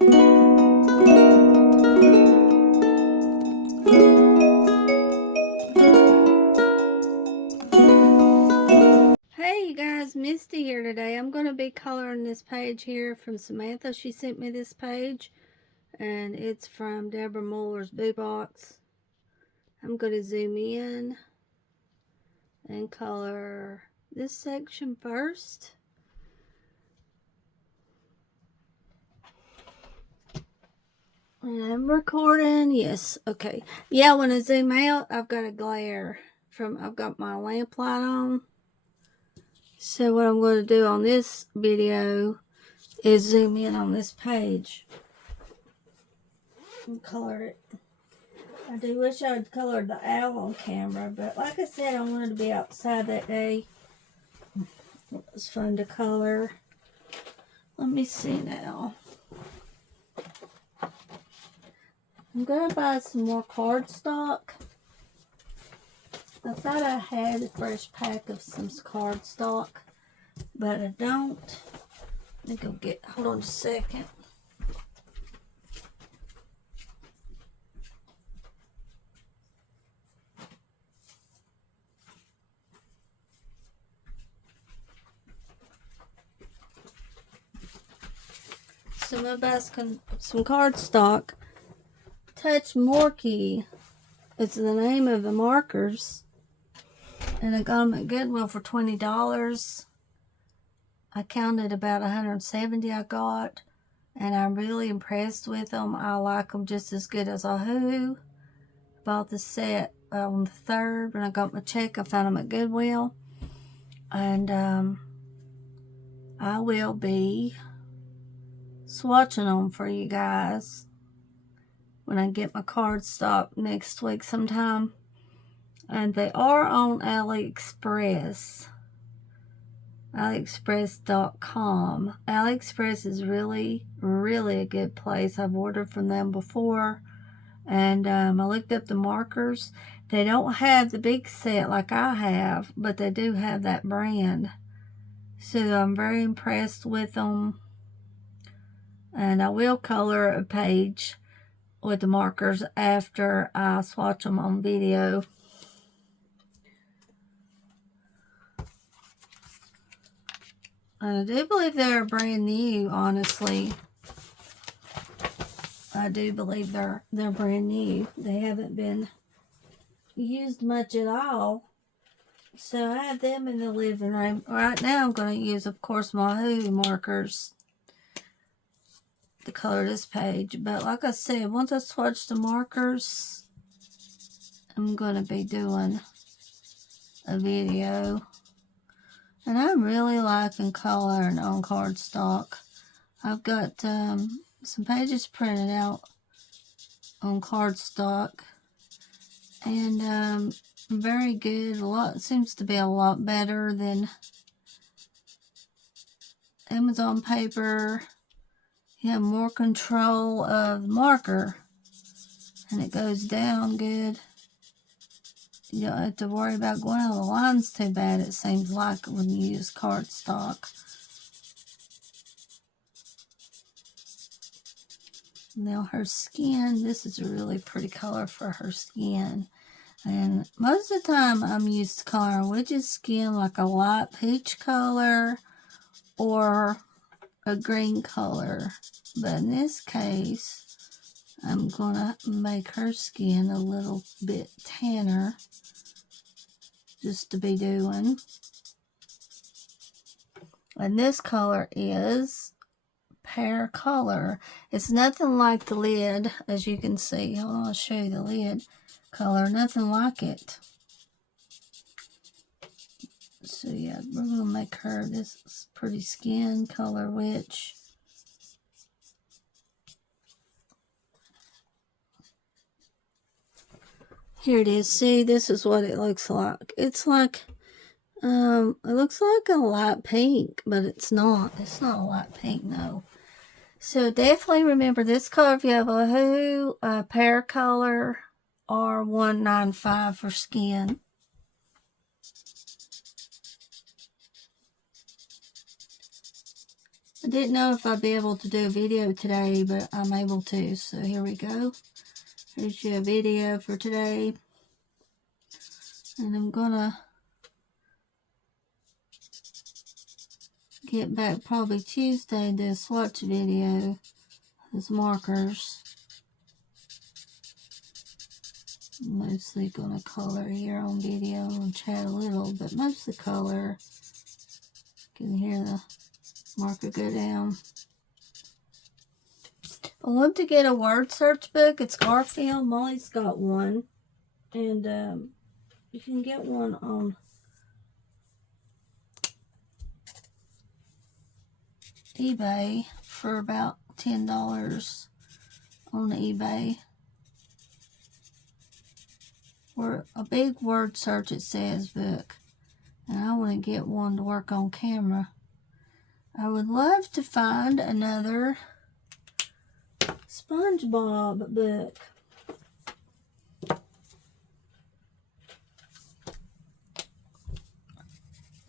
Hey you guys, Misty here today. I'm going to be coloring this page here from Samantha. She sent me this page and it's from Deborah Muller's Boo Box. I'm going to zoom in and color this section first. And I'm recording. Yes, okay. Yeah, when I zoom out, I've got a glare I've got my lamp light on. So what I'm going to do on this video is zoom in on this page and color it. I do wish I had colored the owl on camera, but like I said, I wanted to be outside that day. It was fun to color. Let me see now. I'm going to buy some more cardstock. I thought I had a fresh pack of some cardstock, but I don't. Let me go get, hold on a second. So I'm going to buy some cardstock. Touch Morky. It's the name of the markers. And I got them at Goodwill for $20. I counted about 170 I got. And I'm really impressed with them. I like them just as good as a Who. Bought the set on the 3rd. When I got my check, I found them at Goodwill. And I will be swatching them for you guys when I get my cardstock next week sometime. And they are on AliExpress. AliExpress.com. AliExpress is really, really a good place. I've ordered from them before. And I looked up the markers. They don't have the big set like I have, but they do have that brand. So I'm very impressed with them. And I will color a page with the markers after I swatch them on video. I do believe they're brand new, honestly. I do believe they're brand new. They haven't been used much at all. So I have them in the living room. Right now I'm going to use, of course, my Who markers to color this page. But like I said, once I swatch the markers, I'm going to be doing a video. And I'm really liking coloring on cardstock. I've got some pages printed out on cardstock. And very good. Seems to be a lot better than Amazon paper. You have more control of the marker. And it goes down good. You don't have to worry about going out of the lines too bad, it seems like, when you use cardstock. Now her skin, this is a really pretty color for her skin. And most of the time I'm used to coloring Widget's skin like a light peach color or a green color. But in this case, I'm going to make her skin a little bit tanner. Just to be doing. And this color is Pear Color. It's nothing like the lid, as you can see. Hold on, I'll show you the lid color. Nothing like it. So yeah, we're going to make her this pretty skin color witch. Here it is. See, this is what it looks like. It's like, it looks like a light pink, but it's not. It's not a light pink, no. So definitely remember this color if you have a Who, Pear Color, or 195 for skin. I didn't know if I'd be able to do a video today, but I'm able to. So here we go. Here's your video for today. And I'm gonna get back probably Tuesday and do a swatch video. Those markers. I'm mostly gonna color here on video and chat a little, but mostly color. You can hear the marker go down. I want to get a word search book. It's Garfield. Molly's got one. And you can get one on eBay for about $10 on eBay. Or a big word search, it says, book. And I want to get one to work on camera. I would love to find another SpongeBob book.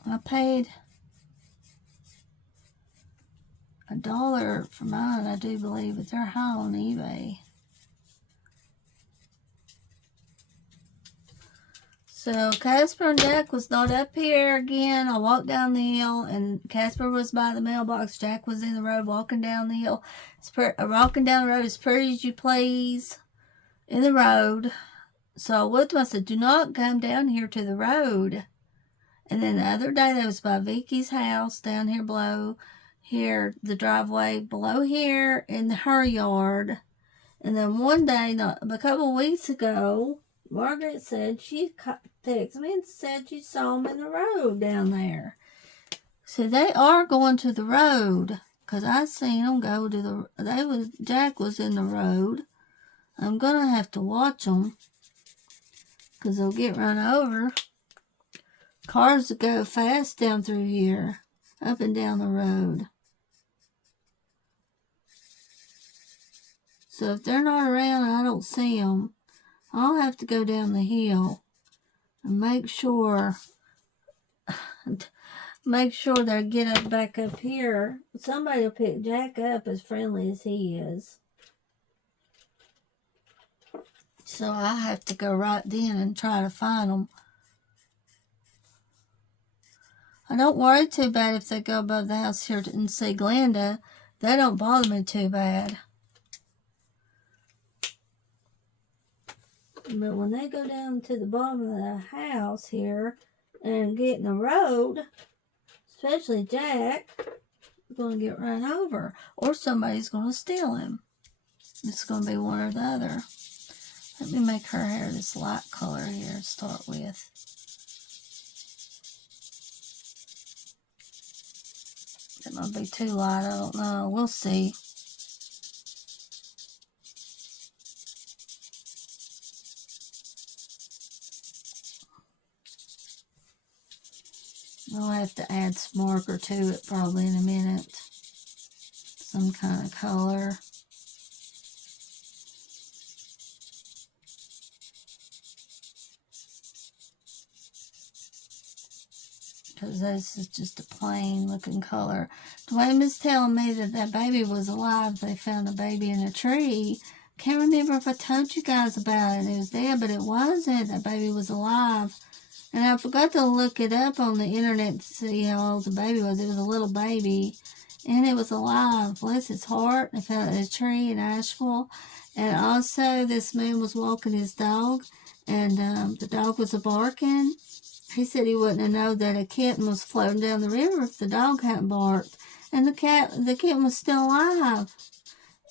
I paid $1 for mine, I do believe, but they're high on eBay. So Casper and Jack was not up here again. I walked down the hill, and Casper was by the mailbox. Jack was in the road walking down the hill. Walking down the road as pretty as you please in the road. So I looked and I said, do not come down here to the road. And then the other day, that was by Vicky's house down here below here, the driveway below here in her yard. And then one day, a couple of weeks ago, Margaret said she texted me and said she saw them in the road down there. So they are going to the road, because I seen them go to the. Jack was in the road. I'm gonna have to watch them, because they'll get run over. Cars go fast down through here, up and down the road. So if they're not around and I don't see them, I'll have to go down the hill and make sure they get back up here. Somebody will pick Jack up, as friendly as he is. So I have to go right then and try to find them. I don't worry too bad if they go above the house here and see Glenda. They don't bother me too bad. But when they go down to the bottom of the house here and get in the road, especially Jack, is going to get run over. Or somebody's going to steal him. It's going to be one or the other. Let me make her hair this light color here to start with. It might be too light, I don't know. We'll see. I'll have to add some marker to it probably in a minute. Some kind of color. Because this is just a plain looking color. Dwayne was telling me that baby was alive. They found a baby in a tree. Can't remember if I told you guys about it. It was dead, but it wasn't. That baby was alive. And I forgot to look it up on the internet to see how old the baby was. It was a little baby. And it was alive. Bless its heart. They found it in a tree in Asheville. And also, this man was walking his dog. And the dog was barking. He said he wouldn't have known that a kitten was floating down the river if the dog hadn't barked. And the kitten was still alive.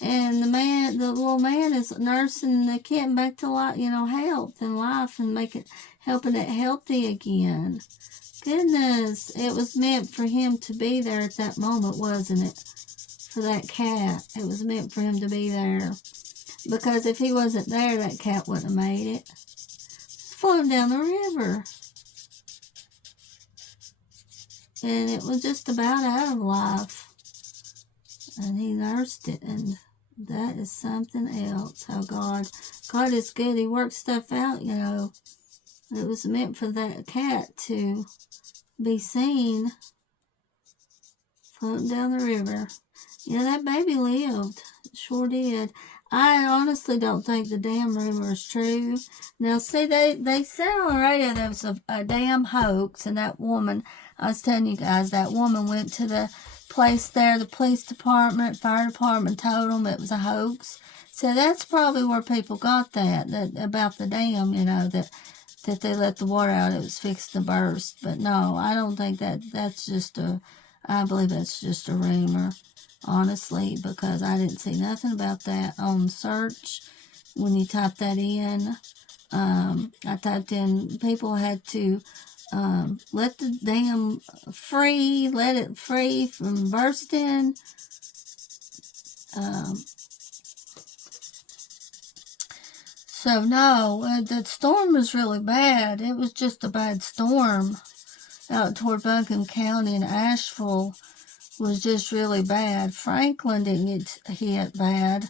And the little man is nursing the kitten back to life, health and life, and helping it healthy again. Goodness, it was meant for him to be there at that moment, wasn't it? For that cat, it was meant for him to be there. Because if he wasn't there, that cat wouldn't have made it. It's floating down the river. And it was just about out of life. And he nursed it, and that is something else. How God is good. He works stuff out, It was meant for that cat to be seen Floating down the river. Yeah, that baby lived. Sure did. I honestly don't think the damn rumor is true. Now, see, they said on the radio there was a damn hoax, and that woman, I was telling you guys, that woman went to the place there, the police department, fire department told them it was a hoax. So that's probably where people got that about the dam, you know, that they let the water out, it was fixed to burst. But no, I don't think that's just I believe that's just a rumor, honestly, because I didn't see nothing about that on search. When you type that in, I typed in people had to let the dam free, let it free from bursting. So no, the storm was really bad. It was just a bad storm out toward Buncombe County, and Asheville was just really bad. Franklin didn't get hit bad.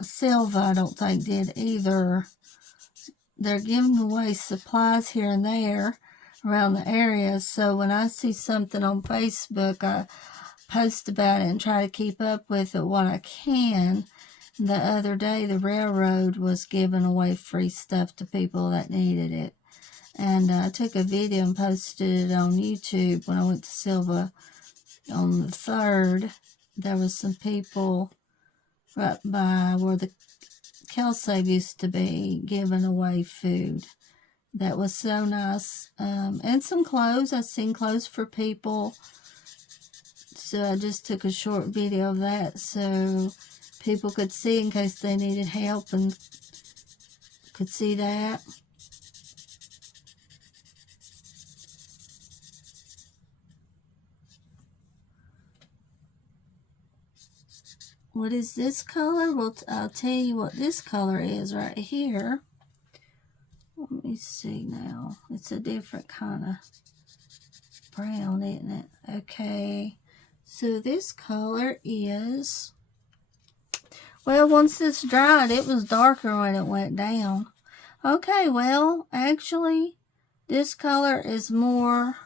Silva, I don't think, did either. They're giving away supplies here and there around the area, so when I see something on Facebook, I post about it and try to keep up with it what I can. The other day, the railroad was giving away free stuff to people that needed it. And I took a video and posted it on YouTube when I went to Silva on the 3rd. There was some people right by where the Kelsey used to be giving away food. That was so nice. And some clothes. I seen clothes for people. So I just took a short video of that so people could see in case they needed help and could see that. What is this color? Well, I'll tell you what this color is right here. Let me see now. It's a different kind of brown, isn't it? Okay. So this color is... Well, once this dried, it was darker when it went down. Okay, well, actually, this color is more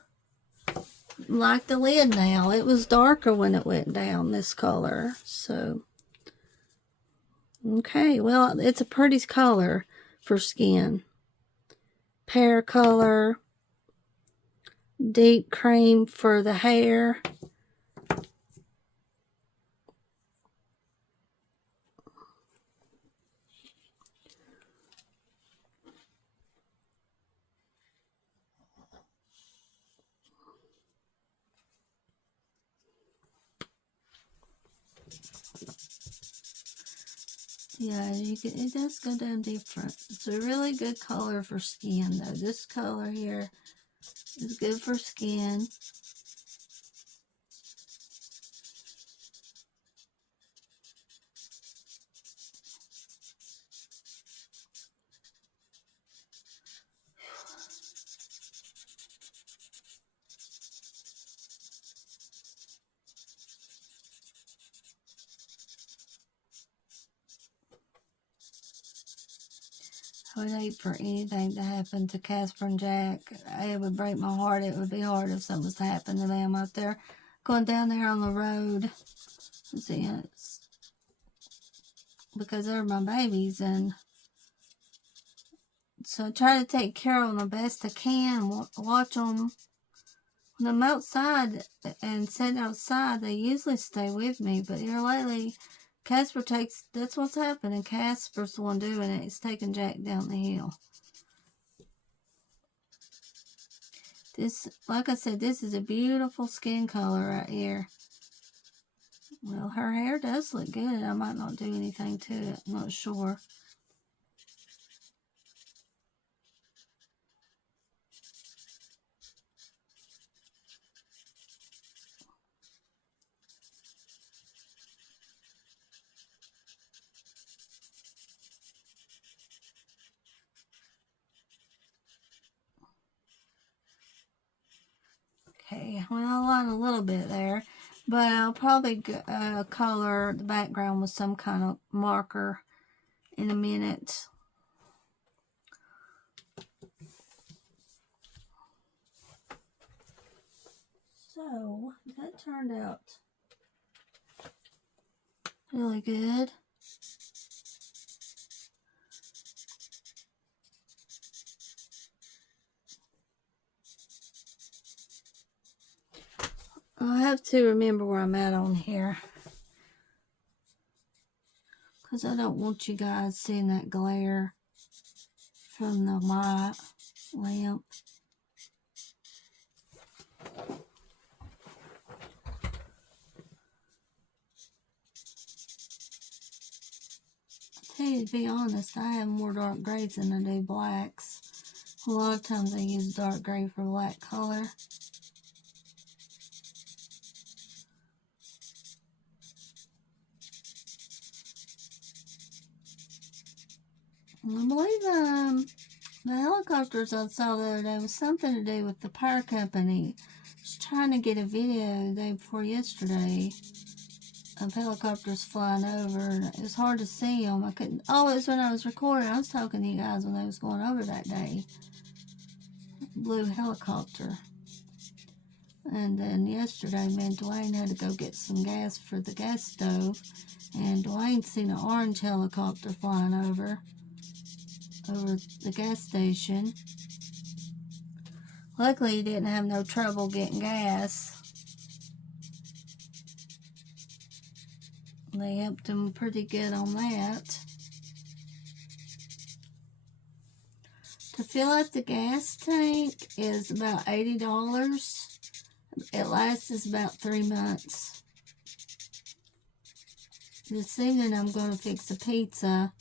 like the lid now. It was darker when it went down, this color. So, okay, well, it's a pretty color for skin. Pear color, deep cream for the hair. Yeah, it does go down different. It's a really good color for skin, though. This color here is good for skin. I would hate for anything to happen to Casper and Jack. It would break my heart. It would be hard if something was to happen to them out there. Going down there on the road. See, it's because they're my babies, and so I try to take care of them the best I can. Watch them. When I'm outside and sitting outside, they usually stay with me, but here lately, Casper that's what's happening. Casper's the one doing it. He's taking Jack down the hill. This, like I said, this is a beautiful skin color right here. Well, her hair does look good. I might not do anything to it. I'm not sure. Okay, well, I lied a little bit there, but I'll probably color the background with some kind of marker in a minute. So, So that turned out really good. I have to remember where I'm at on here, because I don't want you guys seeing that glare from the light lamp. I tell you, to be honest, I have more dark grays than I do blacks. A lot of times I use dark gray for black color. I believe the helicopters I saw the other day was something to do with the power company. I was trying to get a video the day before yesterday of helicopters flying over, and it was hard to see them. I couldn't. Oh, it was when I was recording. I was talking to you guys when they was going over that day. Blue helicopter. And then yesterday, me and Dwayne had to go get some gas for the gas stove, and Dwayne seen an orange helicopter flying over the gas station. Luckily, he didn't have no trouble getting gas. They helped him pretty good on that. To fill up the gas tank is about $80. It lasts about 3 months. This evening I'm going to fix a pizza,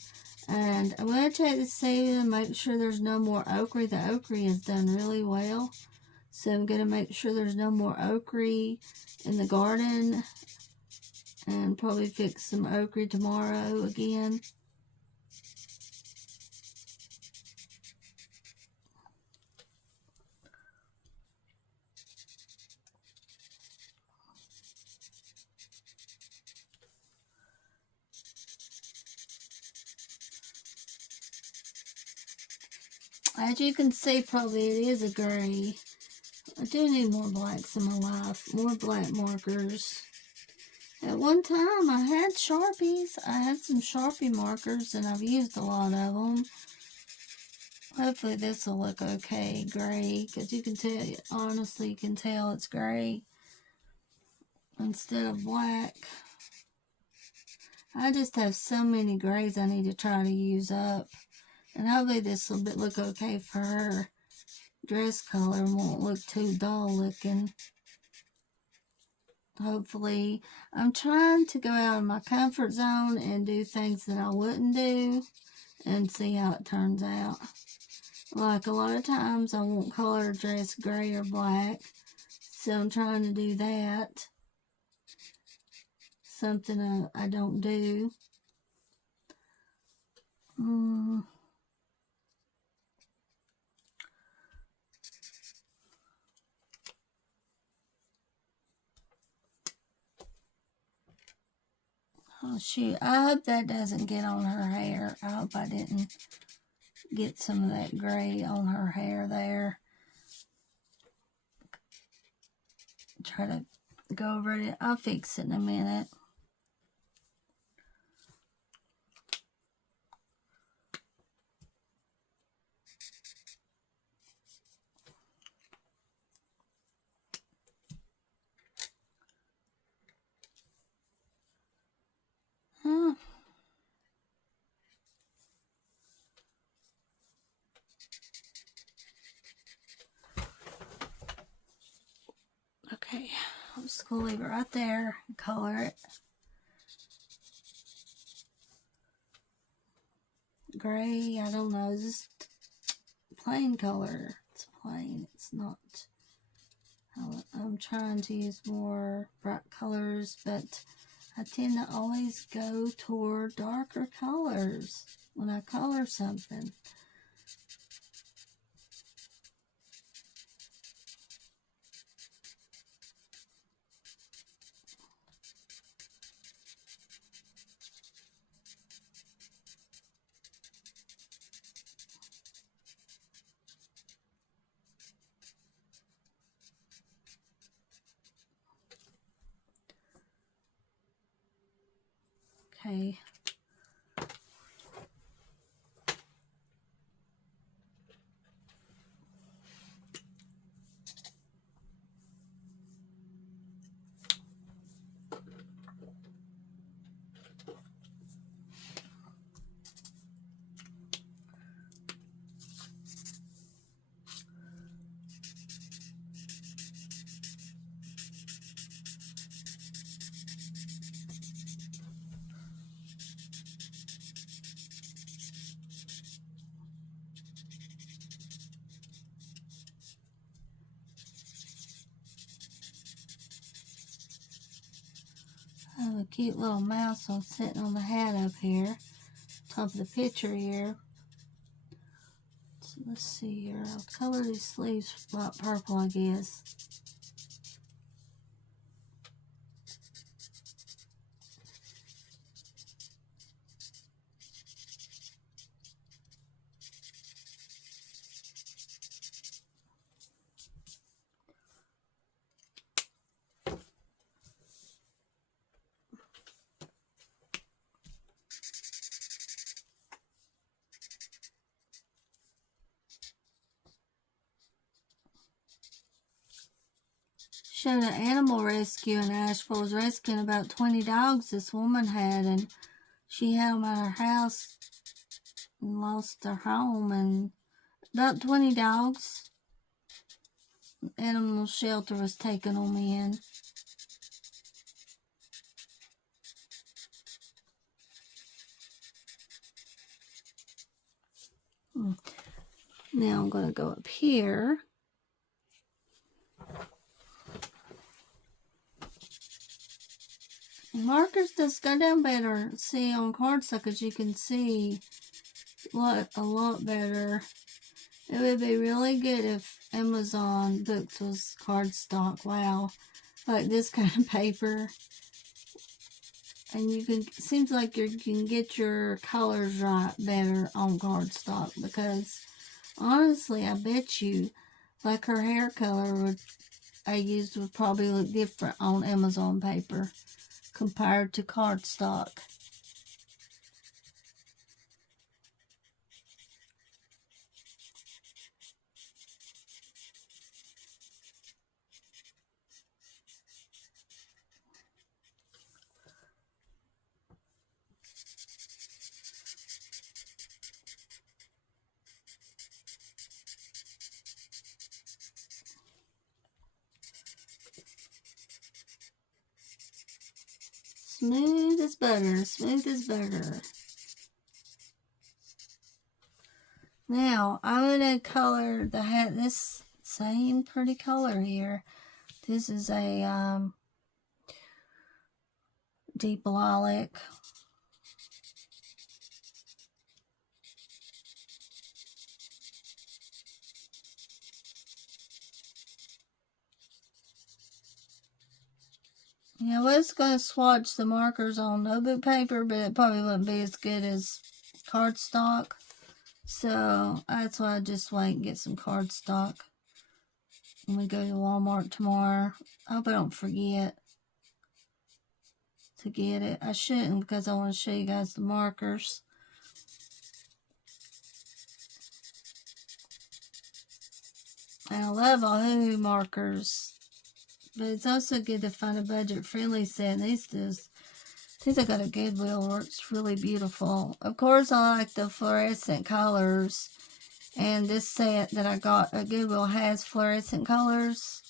and I'm going to check the ceiling and make sure there's no more ochre. The ochre has done really well, so I'm going to make sure there's no more ochre in the garden, and probably fix some ochre tomorrow again. As you can see, probably it is a gray. I do need more blacks in my life, more black markers. At one time, I had Sharpies. I had some Sharpie markers, and I've used a lot of them. Hopefully this will look okay, gray, because you can tell, honestly, you can tell it's gray instead of black. I just have so many grays I need to try to use up. And hopefully this will look okay for her dress color and won't look too dull looking. Hopefully, I'm trying to go out of my comfort zone and do things that I wouldn't do and see how it turns out. Like a lot of times I won't color dress gray or black, so I'm trying to do that. Something I don't do. Oh shoot, I hope that doesn't get on her hair. I hope I didn't get some of that gray on her hair there. Try to go over it. I'll fix it in a minute. Okay, I'm just going to leave it right there and color it. Gray, I don't know, just plain color. It's plain, it's not. I'm trying to use more bright colors, but I tend to always go toward darker colors when I color something. Okay. I have a cute little mouse sitting on the hat up here, top of the picture here. So let's see here. I'll color these sleeves light purple, I guess. Showed an animal rescue in Asheville. Was rescuing about 20 dogs this woman had, and she had them at her house and lost her home, and about 20 dogs. Animal shelter was taking them in. Now I'm going to go up here. Markers just go down better. See on cardstock, as you can see a lot better. It would be really good if Amazon Books was cardstock. Wow, like this kind of paper. And you can, seems like you can get your colors right better on cardstock, because honestly, I bet you, like her hair color I used would probably look different on Amazon paper compared to cardstock. Smooth as butter, smooth as butter. Now, I'm going to color the hat this same pretty color here. This is a deep lilac. Yeah, I was going to swatch the markers on notebook paper, but it probably wouldn't be as good as cardstock. So that's why I just wait and get some cardstock when we go to Walmart tomorrow. I hope I don't forget to get it. I shouldn't, because I want to show you guys the markers. And I love Wahoo markers, but it's also good to find a budget-friendly set. These I got a Goodwill, works really beautiful. Of course, I like the fluorescent colors, and this set that I got at Goodwill has fluorescent colors,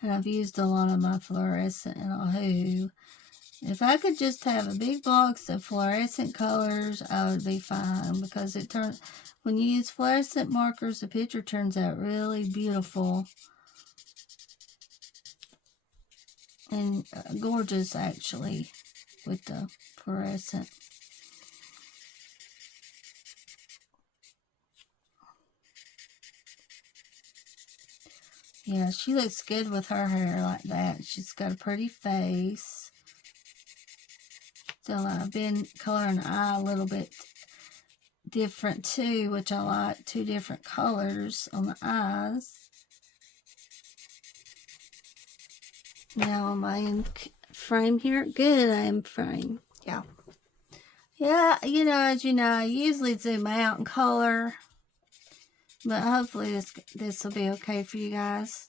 and I've used a lot of my fluorescent in Wahoo. If I could just have a big box of fluorescent colors, I would be fine, because it turns, when you use fluorescent markers, the picture turns out really beautiful and gorgeous, actually, with the fluorescent. Yeah, she looks good with her hair like that. She's got a pretty face. So I've been coloring the eye a little bit different too, which I like, 2 different colors on the eyes. Now am I in frame here? Good, I am frame. Yeah. Yeah, as you know, I usually zoom out and color, but hopefully this will be okay for you guys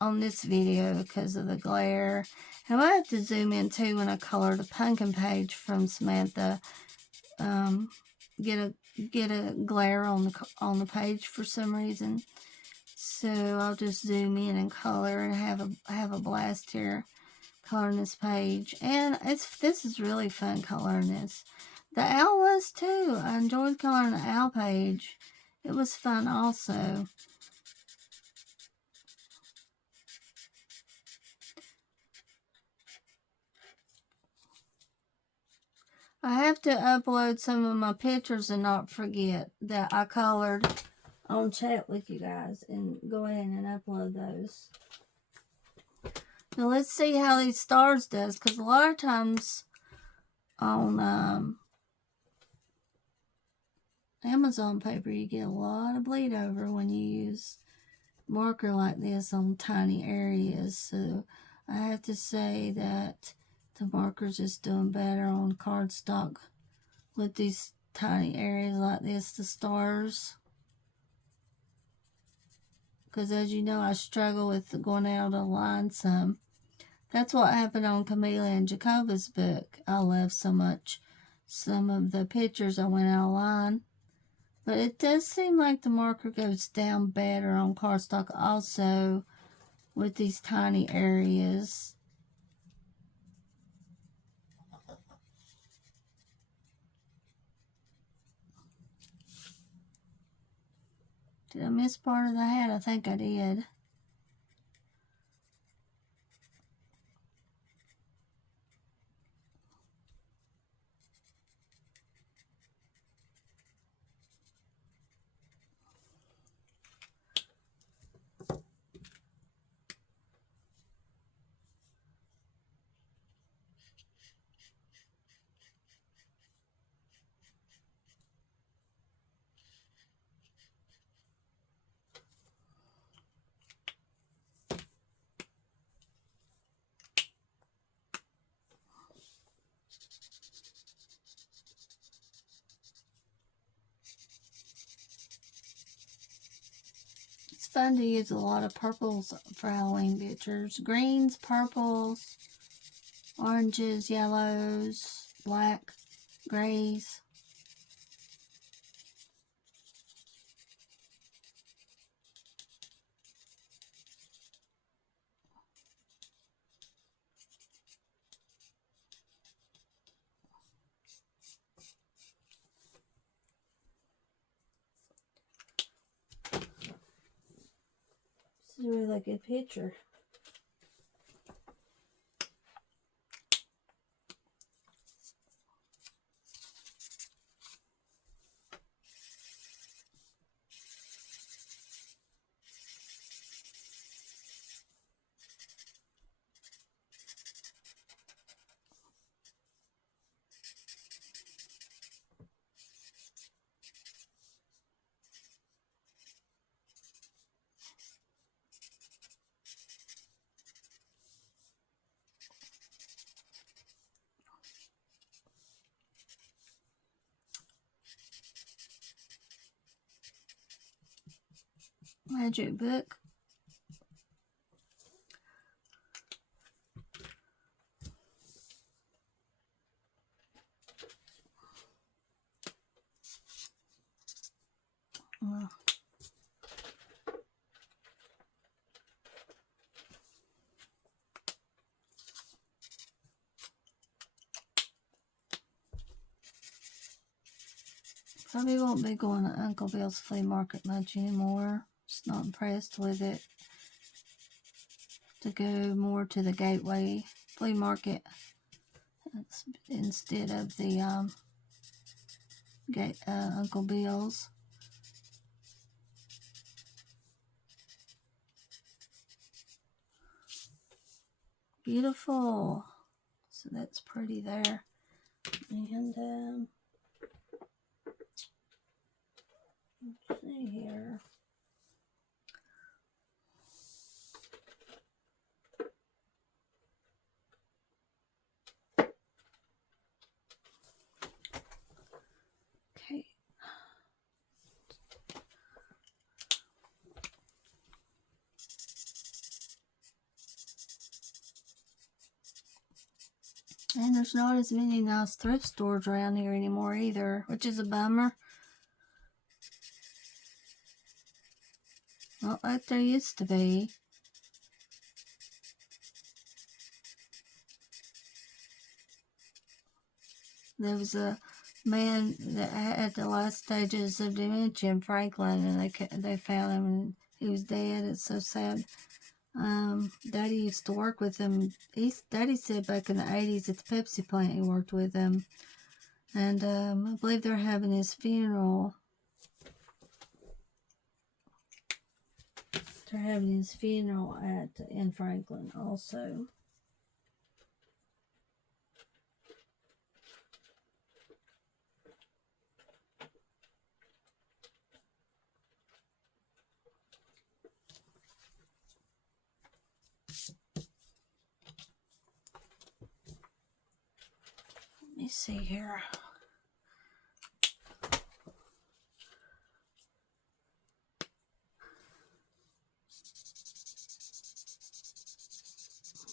on this video because of the glare. And I have to zoom in too when I color the pumpkin page from Samantha. Get a glare on the page for some reason. So I'll just zoom in and color and have a blast here coloring this page. And this is really fun coloring this. The owl was too. I enjoyed coloring the owl page. It was fun also. I have to upload some of my pictures and not forget that I colored on chat with you guys, and go ahead and upload those. Now let's see how these stars does, because a lot of times on Amazon paper you get a lot of bleed over when you use marker like this on tiny areas. So I have to say that the marker's just doing better on cardstock with these tiny areas like this, the stars. Because as you know, I struggle with going out of the line some. That's what happened on Camila and Jacova's book. I love so much some of the pictures I went out of line. But it does seem like the marker goes down better on cardstock also with these tiny areas. Did I miss part of the hat? I think I did. It's fun to use a lot of purples for Halloween pictures. Greens, purples, oranges, yellows, black, grays. This is a really good picture. Magic book. Well, probably won't be going to Uncle Bill's flea market much anymore. Just not impressed with it. To go more to the Gateway flea market instead of the Uncle Bill's. Beautiful. So that's pretty there. And let's see here. And there's not as many nice thrift stores around here anymore either, which is a bummer. Not like there used to be. There was a man that had the last stages of dementia in Franklin, and they found him, and he was dead. It's so sad. Daddy used to work with him. Daddy said back in the 80s at the Pepsi plant he worked with him. And I believe they're having his funeral. They're having his funeral in Franklin also. Let me see here.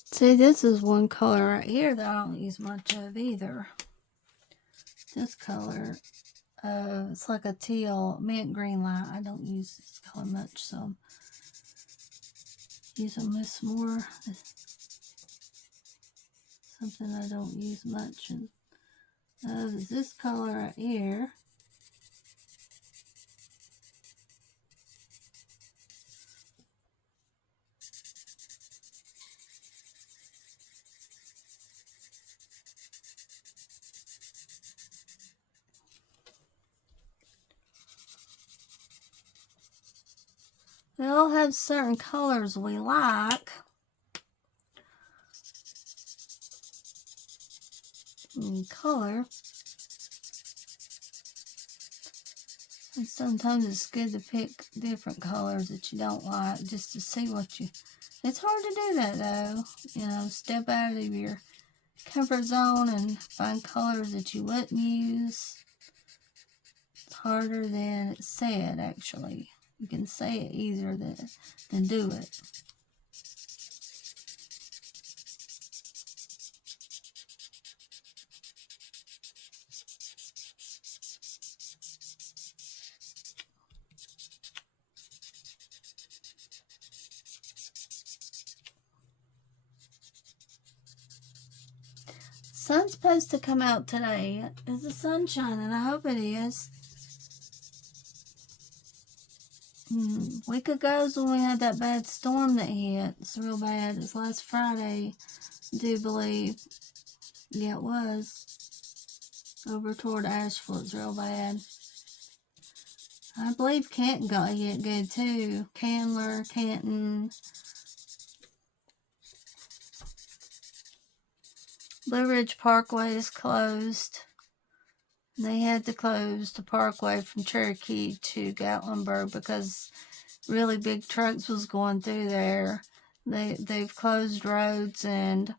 See, this is one color right here that I don't use much of either. This color, it's like a teal mint green light. I don't use this color much, so I'm using this more. Something I don't use much. And this color right here. They all have certain colors we like. Color. And sometimes it's good to pick different colors that you don't like just to see what you... It's hard to do that though. You know, step out of your comfort zone and find colors that you wouldn't use. It's harder than it's said, actually. You can say it easier than do it. Sun's supposed to come out today. Is the sun shining? I hope it is. A week ago is when we had that bad storm that hit. It's real bad. It's last Friday, I do believe. Yeah, it was. Over toward Asheville. It's real bad. I believe Canton got hit good too. Candler, Canton. Blue Ridge Parkway is closed. They had to close the parkway from Cherokee to Gatlinburg because really big trucks was going through there. They've closed roads and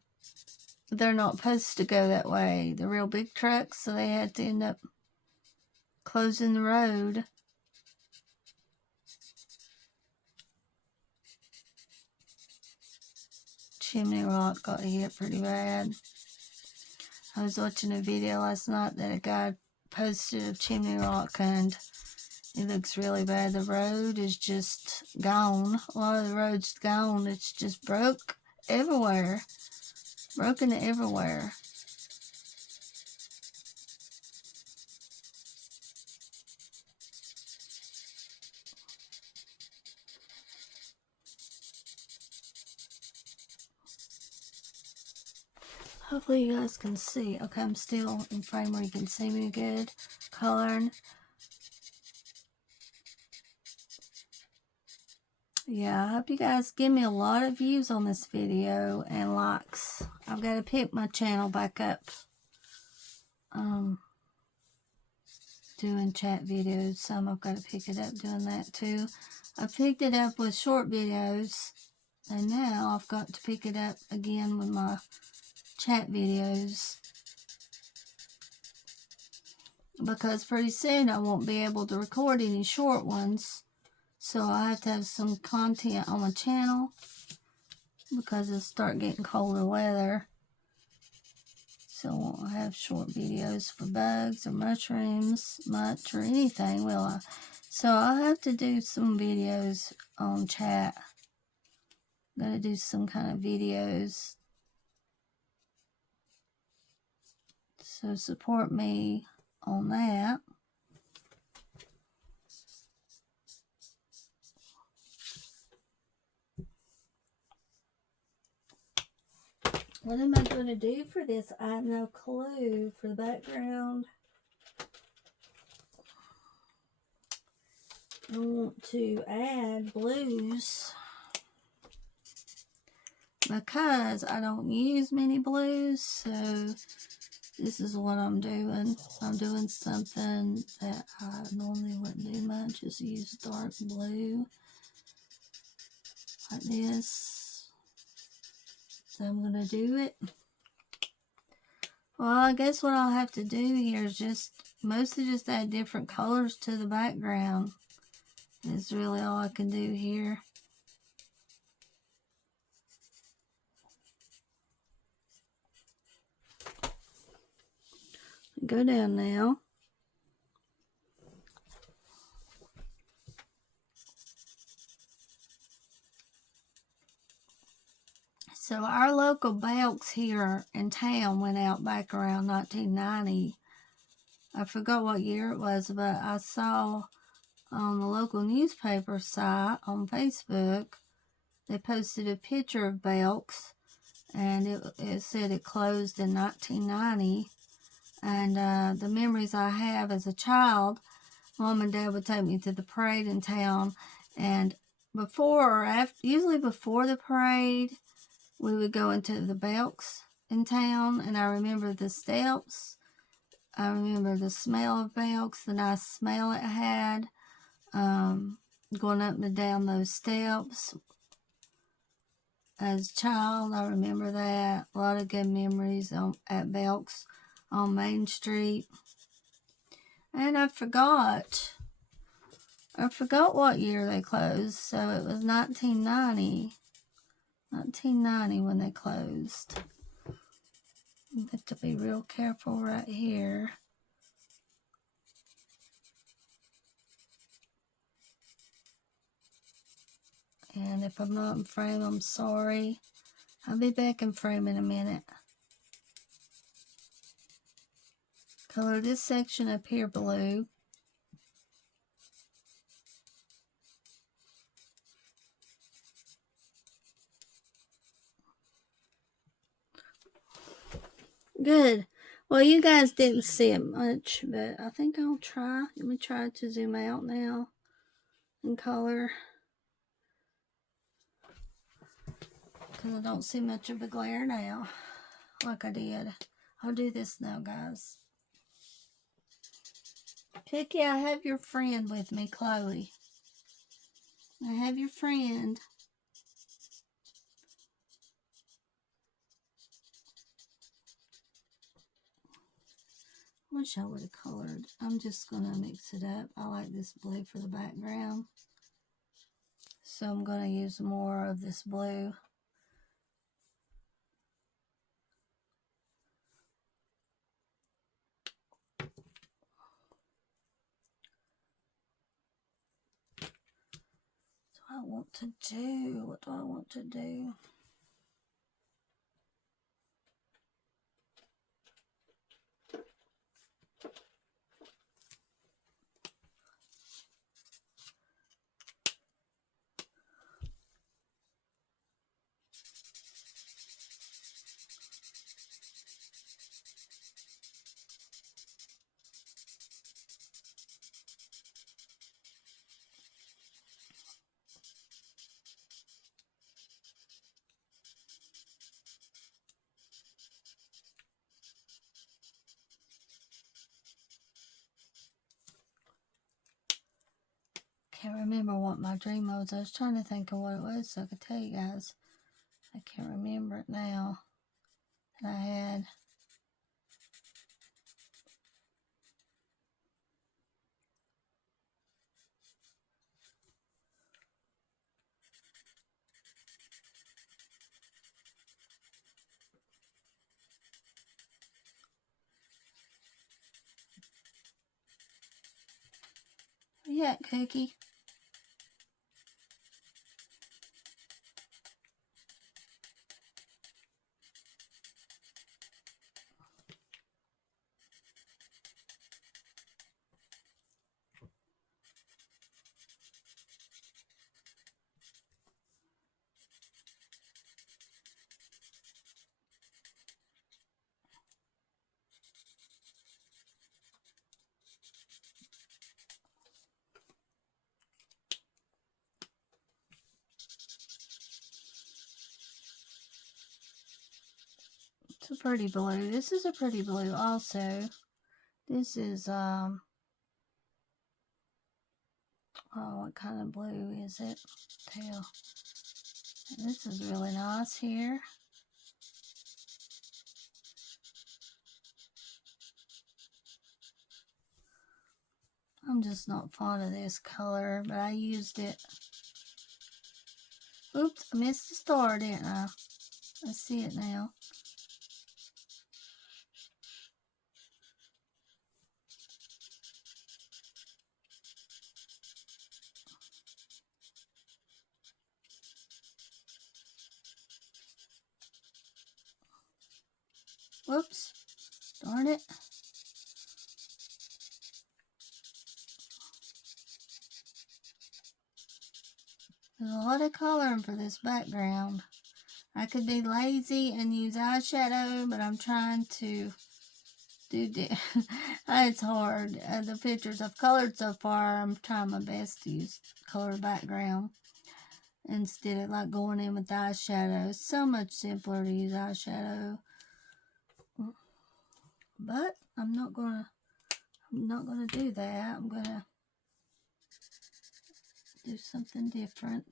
they're not supposed to go that way. The real big trucks, so they had to end up closing the road. Chimney Rock got hit pretty bad. I was watching a video last night that a guy posted of Chimney Rock and it looks really bad. The road is just gone. A lot of the road's gone. It's just broke everywhere. Broken everywhere. Hopefully you guys can see. Okay, I'm still in frame where you can see me good. Coloring. Yeah, I hope you guys give me a lot of views on this video and likes. I've got to pick my channel back up. Doing chat videos. Some I've got to pick it up doing that too. I picked it up with short videos. And now I've got to pick it up again with my chat videos. Because pretty soon I won't be able to record any short ones. So I have to have some content on my channel because it'll start getting colder weather. So I won't have short videos for bugs or mushrooms much or anything, will I? So I'll have to do some videos on chat. I'm going to do some kind of videos. So support me on that. What am I going to do for this? I have no clue. For the background, I want to add blues because I don't use many blues, so this is what I'm doing. I'm doing something that I normally wouldn't do much, just use dark blue like this. So I'm going to do it. Well, I guess what I'll have to do here is mostly just add different colors to the background. Is really all I can do here. Go down now. So our local Belks here in town went out back around 1990. I forgot what year it was, but I saw on the local newspaper site on Facebook, they posted a picture of Belks, and it said it closed in 1990. And the memories I have as a child, Mom and Dad would take me to the parade in town, and before or after, usually before the parade, we would go into the Belks in town, and I remember the steps. I remember the smell of Belks, the nice smell it had, going up and down those steps. As a child, I remember that. A lot of good memories at Belks on Main Street. And I forgot what year they closed, so it was 1990 when they closed. You have to be real careful right here. And if I'm not in frame, I'm sorry. I'll be back in frame in a minute. Color this section up here blue. Good. Well, you guys didn't see it much, but I think I'll try. Let me try to zoom out now in color, because I don't see much of a glare now like I did. I'll do this now, guys. Cookie, I have your friend with me, Chloe. I have your friend. Wish I would have colored. I'm just going to mix it up. I like this blue for the background, so I'm going to use more of this blue. What do I want to do? Can't remember what my dream was. I was trying to think of what it was so I could tell you guys. I can't remember it now that I had. you at, Cookie? It's a pretty blue. This is a pretty blue also. This is, oh, what kind of blue is it? Tail. This is really nice here. I'm just not fond of this color, but I used it. Oops, I missed the star, didn't I? I see it now. Whoops. Darn it. There's a lot of coloring for this background. I could be lazy and use eyeshadow, but I'm trying to do it's hard. The pictures I've colored so far, I'm trying my best to use color background instead of like going in with eyeshadow. It's so much simpler to use eyeshadow. But I'm not gonna do that. I'm gonna do something different.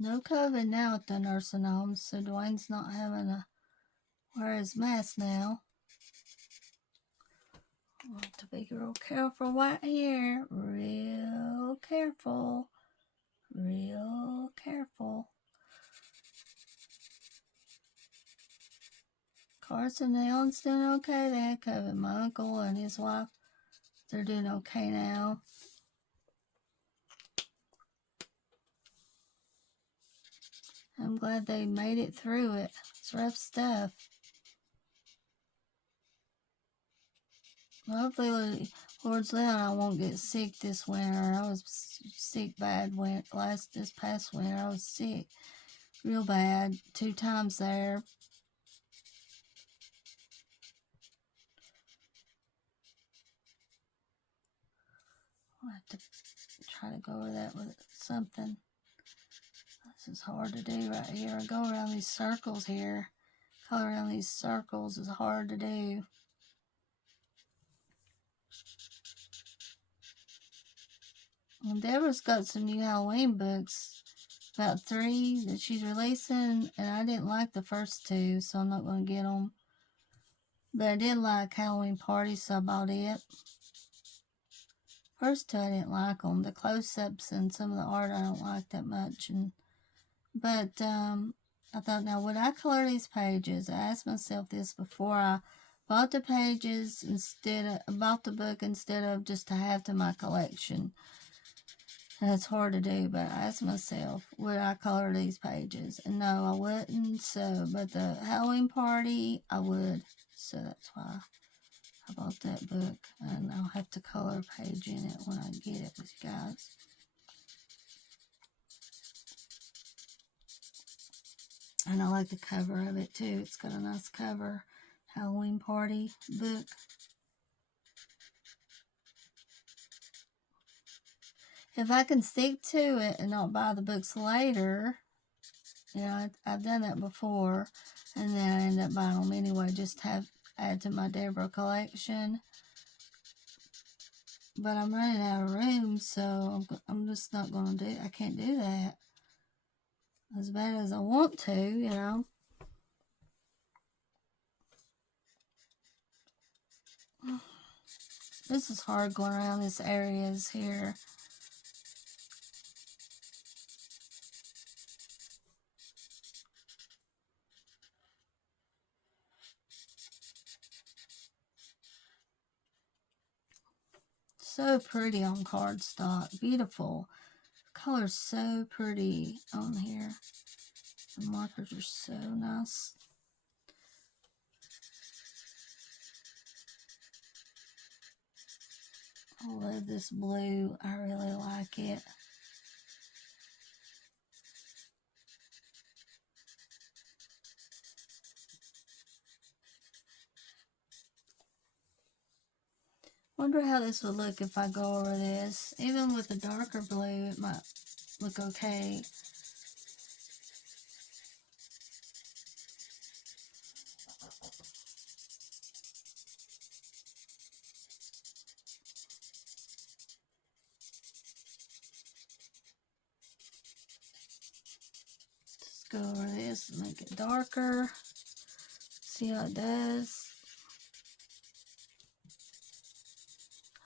No COVID now at the nursing home, so Dwayne's not having to wear his mask now. I have to be real careful right here. Real careful. Real careful. Carson and Ellen's doing okay. They had COVID. My uncle and his wife, they're doing okay now. I'm glad they made it through it. It's rough stuff. Hopefully, Lord's willing, I won't get sick this winter. I was sick bad this past winter. I was sick real bad 2 times there. I'll have to try to go over that with something. This is hard to do right here. I go around these circles here. Color around these circles is hard to do. And Deborah's got some new Halloween books, about 3 that she's releasing, and I didn't like the first 2, so I'm not going to get them. But I did like Halloween Party, so I bought it. First 2 I didn't like them. The close-ups and some of the art I don't like that much. But I thought, now would I color these pages? I asked myself this before I bought the pages bought the book instead of just to have to my collection. And it's hard to do, but I asked myself, would I color these pages? And no, I wouldn't. But the Halloween Party, I would. So that's why I bought that book. And I'll have to color a page in it when I get it with you guys. And I like the cover of it too. It's got a nice cover. Halloween Party book. If I can stick to it and not buy the books later, I've done that before, and then I end up buying them anyway, just to add to my Deborah collection. But I'm running out of room, so I'm just not going to do it. I can't do that as bad as I want to, This is hard going around these areas here. So pretty on cardstock. Beautiful. Color's so pretty on here. The markers are so nice. I love this blue. I really like it. Wonder how this would look if I go over this. Even with a darker blue, it might look okay. Just go over this and make it darker. See how it does.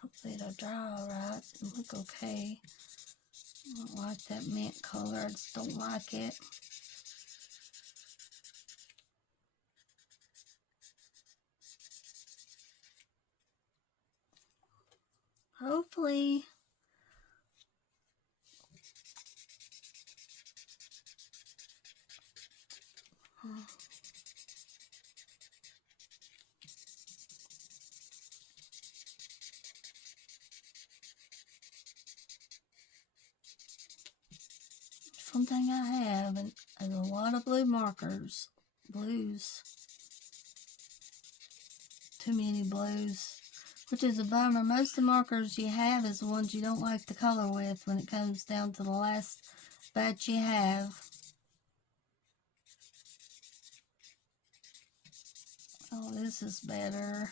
Hopefully it'll dry alright and look okay. I don't like that mint color. I just don't like it. Hopefully. One thing I have is a lot of blue markers. Blues. Too many blues. Which is a bummer. Most of the markers you have is the ones you don't like the color with when it comes down to the last batch you have. Oh, this is better.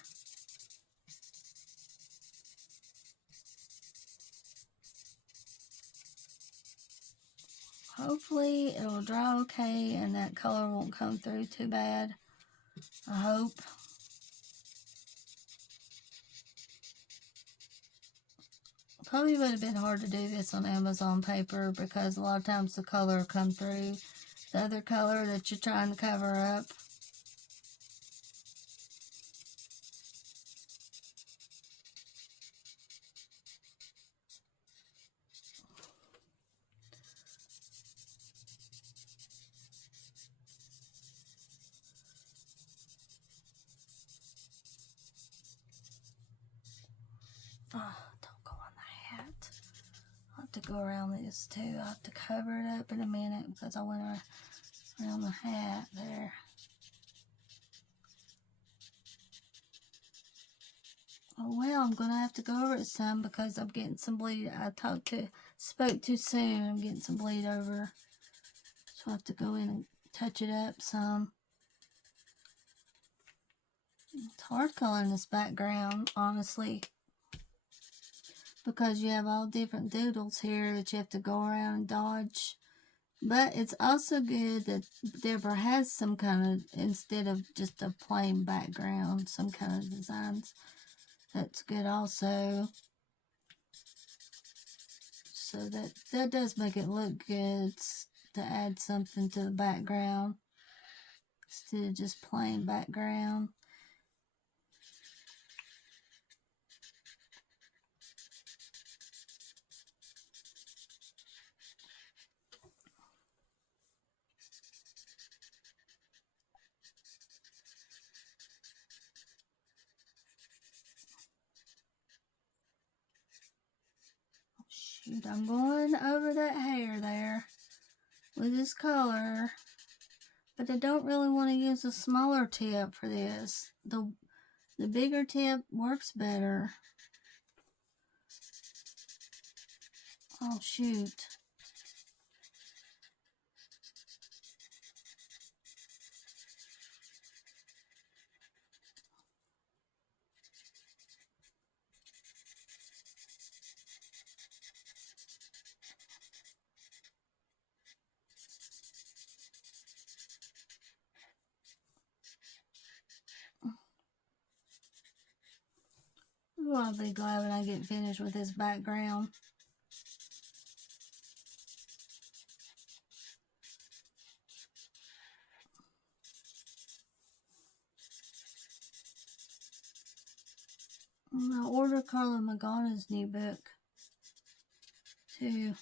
Hopefully it'll dry okay and that color won't come through too bad. I hope. Probably would have been hard to do this on Amazon paper because a lot of times the color will come through the other color that you're trying to cover up. Oh, don't go on the hat. I'll have to go around this too. I'll have to cover it up in a minute because I went around the hat there. Oh well, I'm gonna have to go over it some because I'm getting some bleed. I spoke too soon. I'm getting some bleed over. So I have to go in and touch it up some. It's hard coloring this background, honestly, because you have all different doodles here that you have to go around and dodge. But it's also good that Deborah has some kind of, instead of just a plain background, some kind of designs. That's good also. So that does make it look good to add something to the background instead of just plain background. Shoot, I'm going over that hair there with this color, but I don't really want to use a smaller tip for this. The bigger tip works better. Oh shoot. Ooh, I'll be glad when I get finished with this background. My order Carla Magana's new book, too.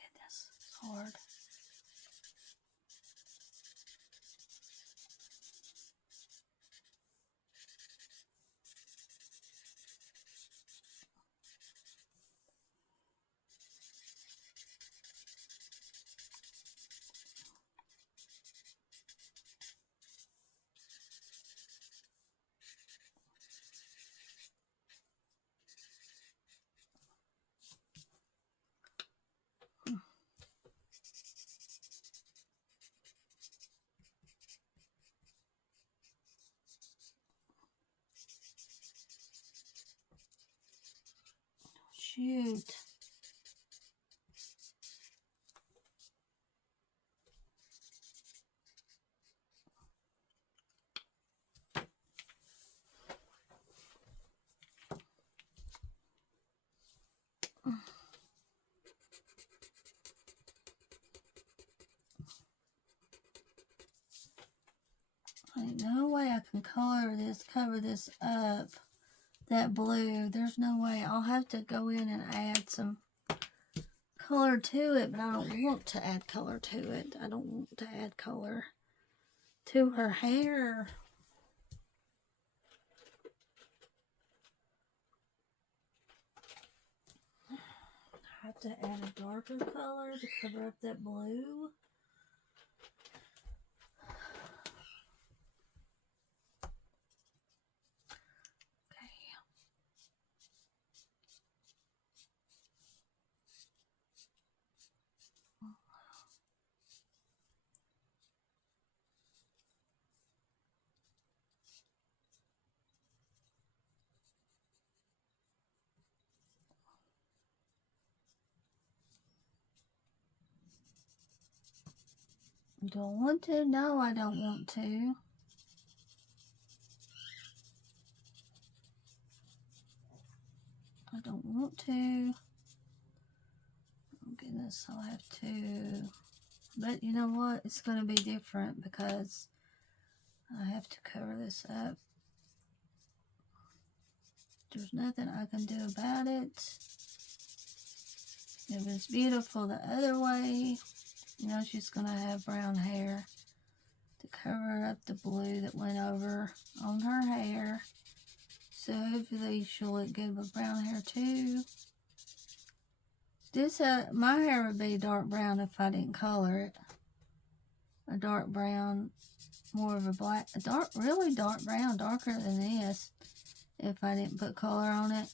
Goodness, it's hard. Shoot. Ain't no way I can cover this up. That blue, there's no way. I'll have to go in and add some color to it, but I don't want to add color to it. I don't want to add color to her hair. I have to add a darker color to cover up that blue. Don't want to? No, I don't want to. I don't want to. Oh goodness, I'll have to. But you know what? It's going to be different because I have to cover this up. There's nothing I can do about it. It was beautiful the other way. You know, she's going to have brown hair to cover up the blue that went over on her hair. So hopefully she'll look good with brown hair too. This, my hair would be dark brown if I didn't color it. A dark brown, more of a black, really dark brown, darker than this if I didn't put color on it.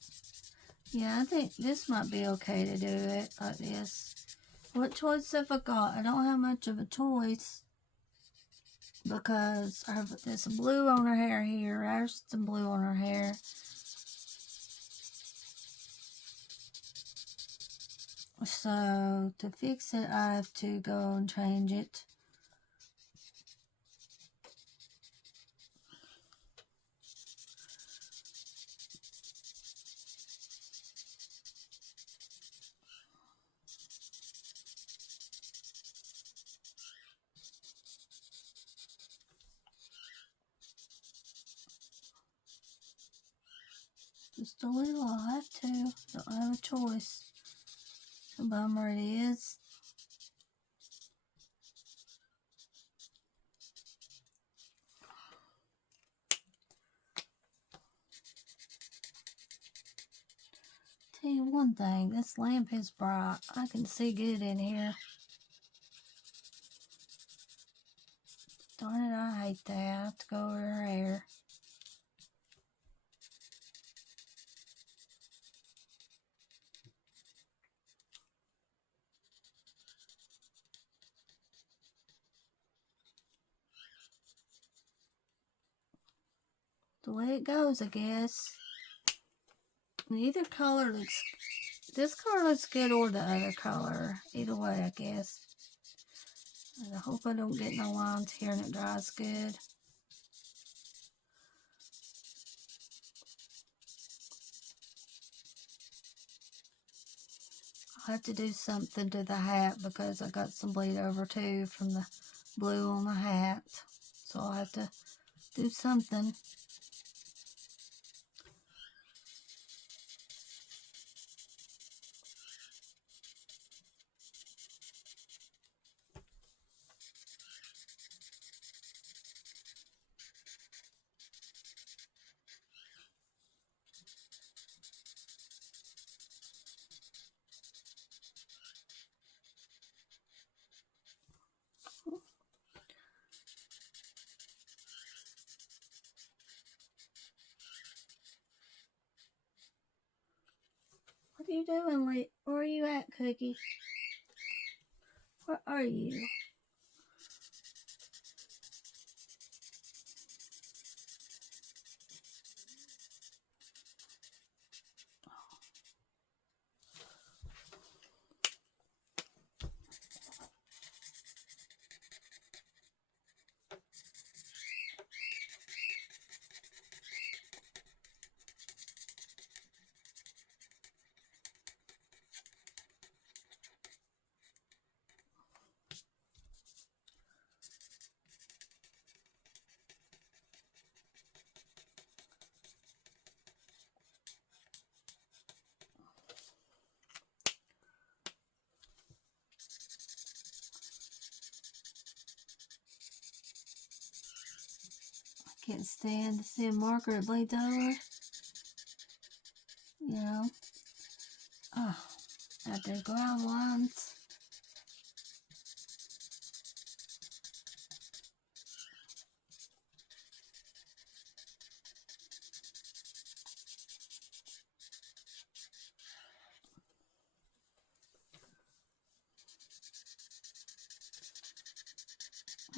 Yeah, I think this might be okay to do it like this. What choice have I got? I don't have much of a choice because there's some blue on her hair here. There's some blue on her hair. So to fix it, I have to go and change it. Just a little, I have to. Don't have a choice. A bummer it is. Tell you one thing, this lamp is bright. I can see good in here. Darn it, I hate that. I have to go over her hair. the way it goes, I guess. Either color looks, this color looks good or the other color. Either way, I guess. And I hope I don't get no lines here and it dries good. I have to do something to the hat because I got some bleed over too from the blue on the hat. So I'll have to do something. What are you doing, Lee? Where are you at, Cookie? Where are you? Can't stand to see a marker that bleeds over. You know. Oh, I have to go out of lines.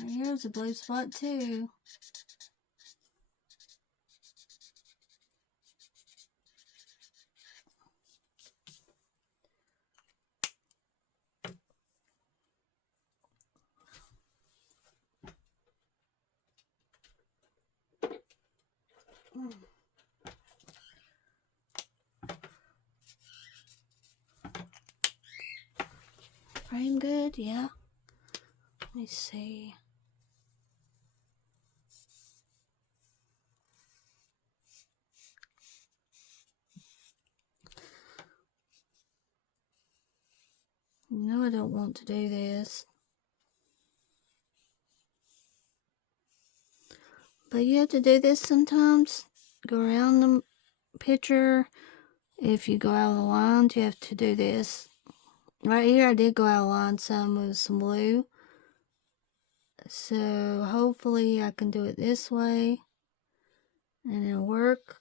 Here's a blue spot too. Frame good, yeah. Let me see. You know I don't want to do this. But you have to do this sometimes. Go around the picture. If you go out of the lines, you have to do this. Right here I did go out of line some with some blue. So hopefully I can do it this way. And it'll work.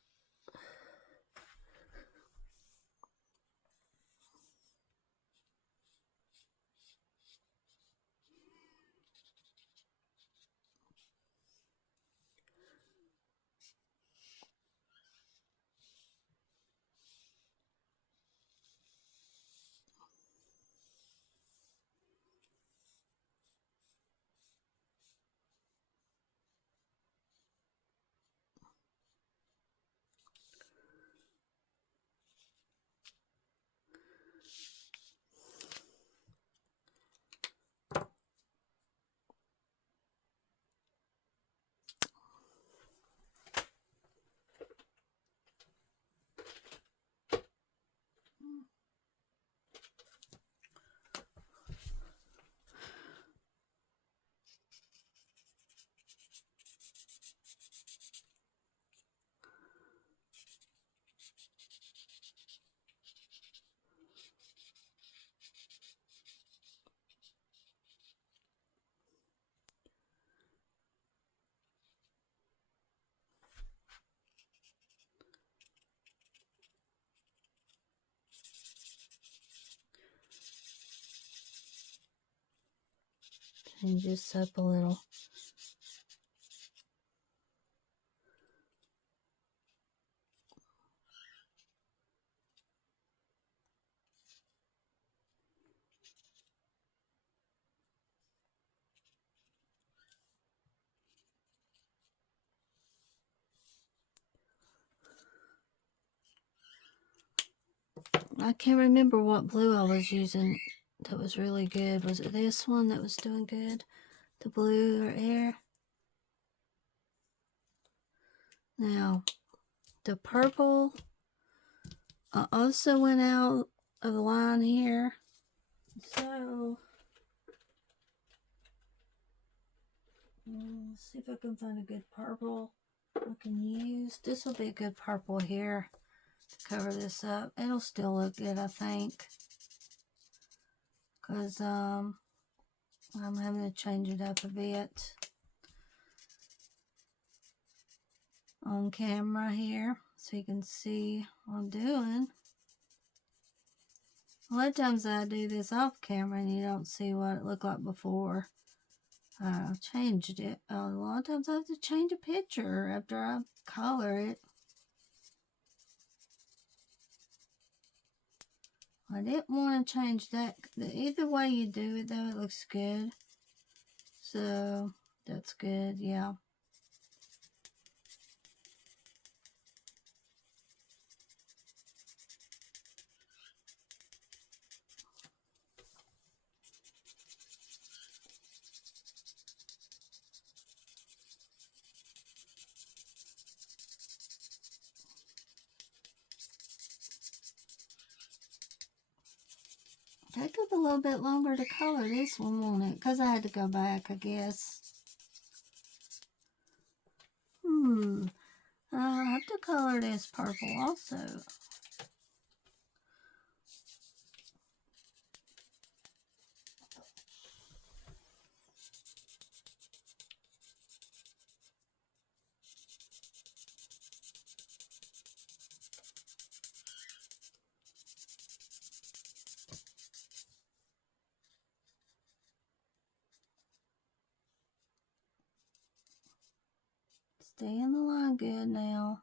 Change this up a little. I can't remember what blue I was using that was really good. Was it this one that was doing good? The blue or air? Now, the purple, I also went out of the line here. So, let's see if I can find a good purple I can use. This will be a good purple here to cover this up. It'll still look good, I think. Because, I'm having to change it up a bit on camera here so you can see what I'm doing. A lot of times I do this off camera and you don't see what it looked like before I changed it. A lot of times I have to change a picture after I color it. I didn't want to change that. Either way you do it though, it looks good. So that's good, yeah. That took a little bit longer to color this one, won't it? Because I had to go back, I guess. I'll have to color this purple also. Stay in the line good now.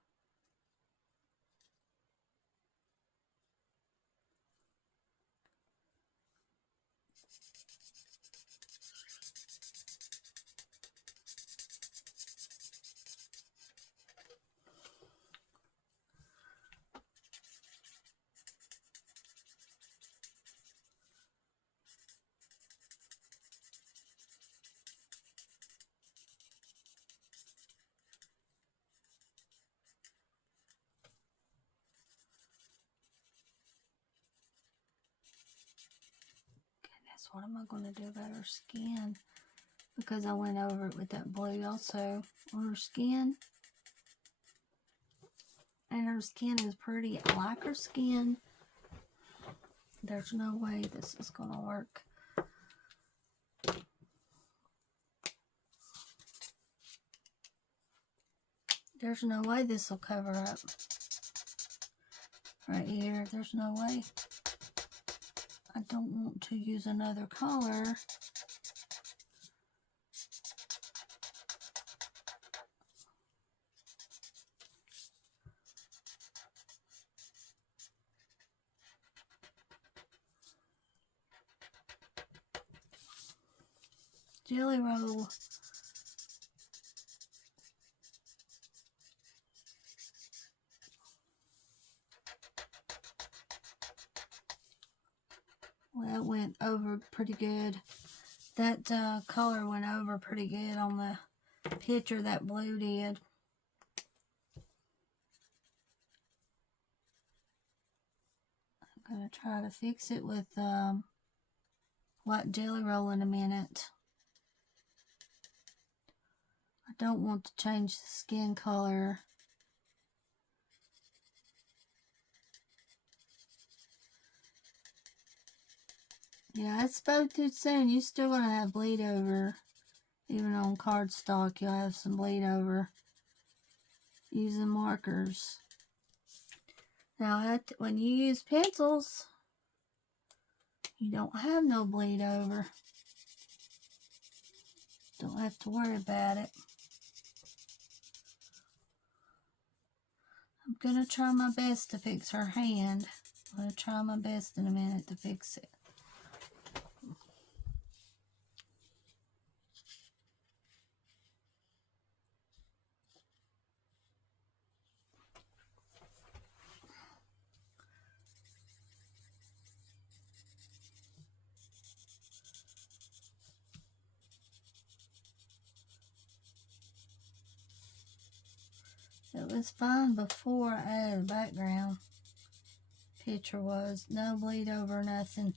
What am I going to do about her skin? Because I went over it with that blue also on her skin. And her skin is pretty. I like her skin. There's no way this is going to work. There's no way this will cover up. Right here, there's no way. I don't want to use another color. Jelly roll. Well, it went over pretty good. That color went over pretty good on the picture, that blue did. I'm going to try to fix it with white jelly roll in a minute. I don't want to change the skin color. Yeah, it's spoke too soon. You're still going to have bleed over. Even on cardstock, you'll have some bleed over using markers. Now, when you use pencils, you don't have no bleed over. Don't have to worry about it. I'm going to try my best to fix her hand. I'm going to try my best in a minute to fix it. It was fine before I added the background. Picture was no bleed over, nothing.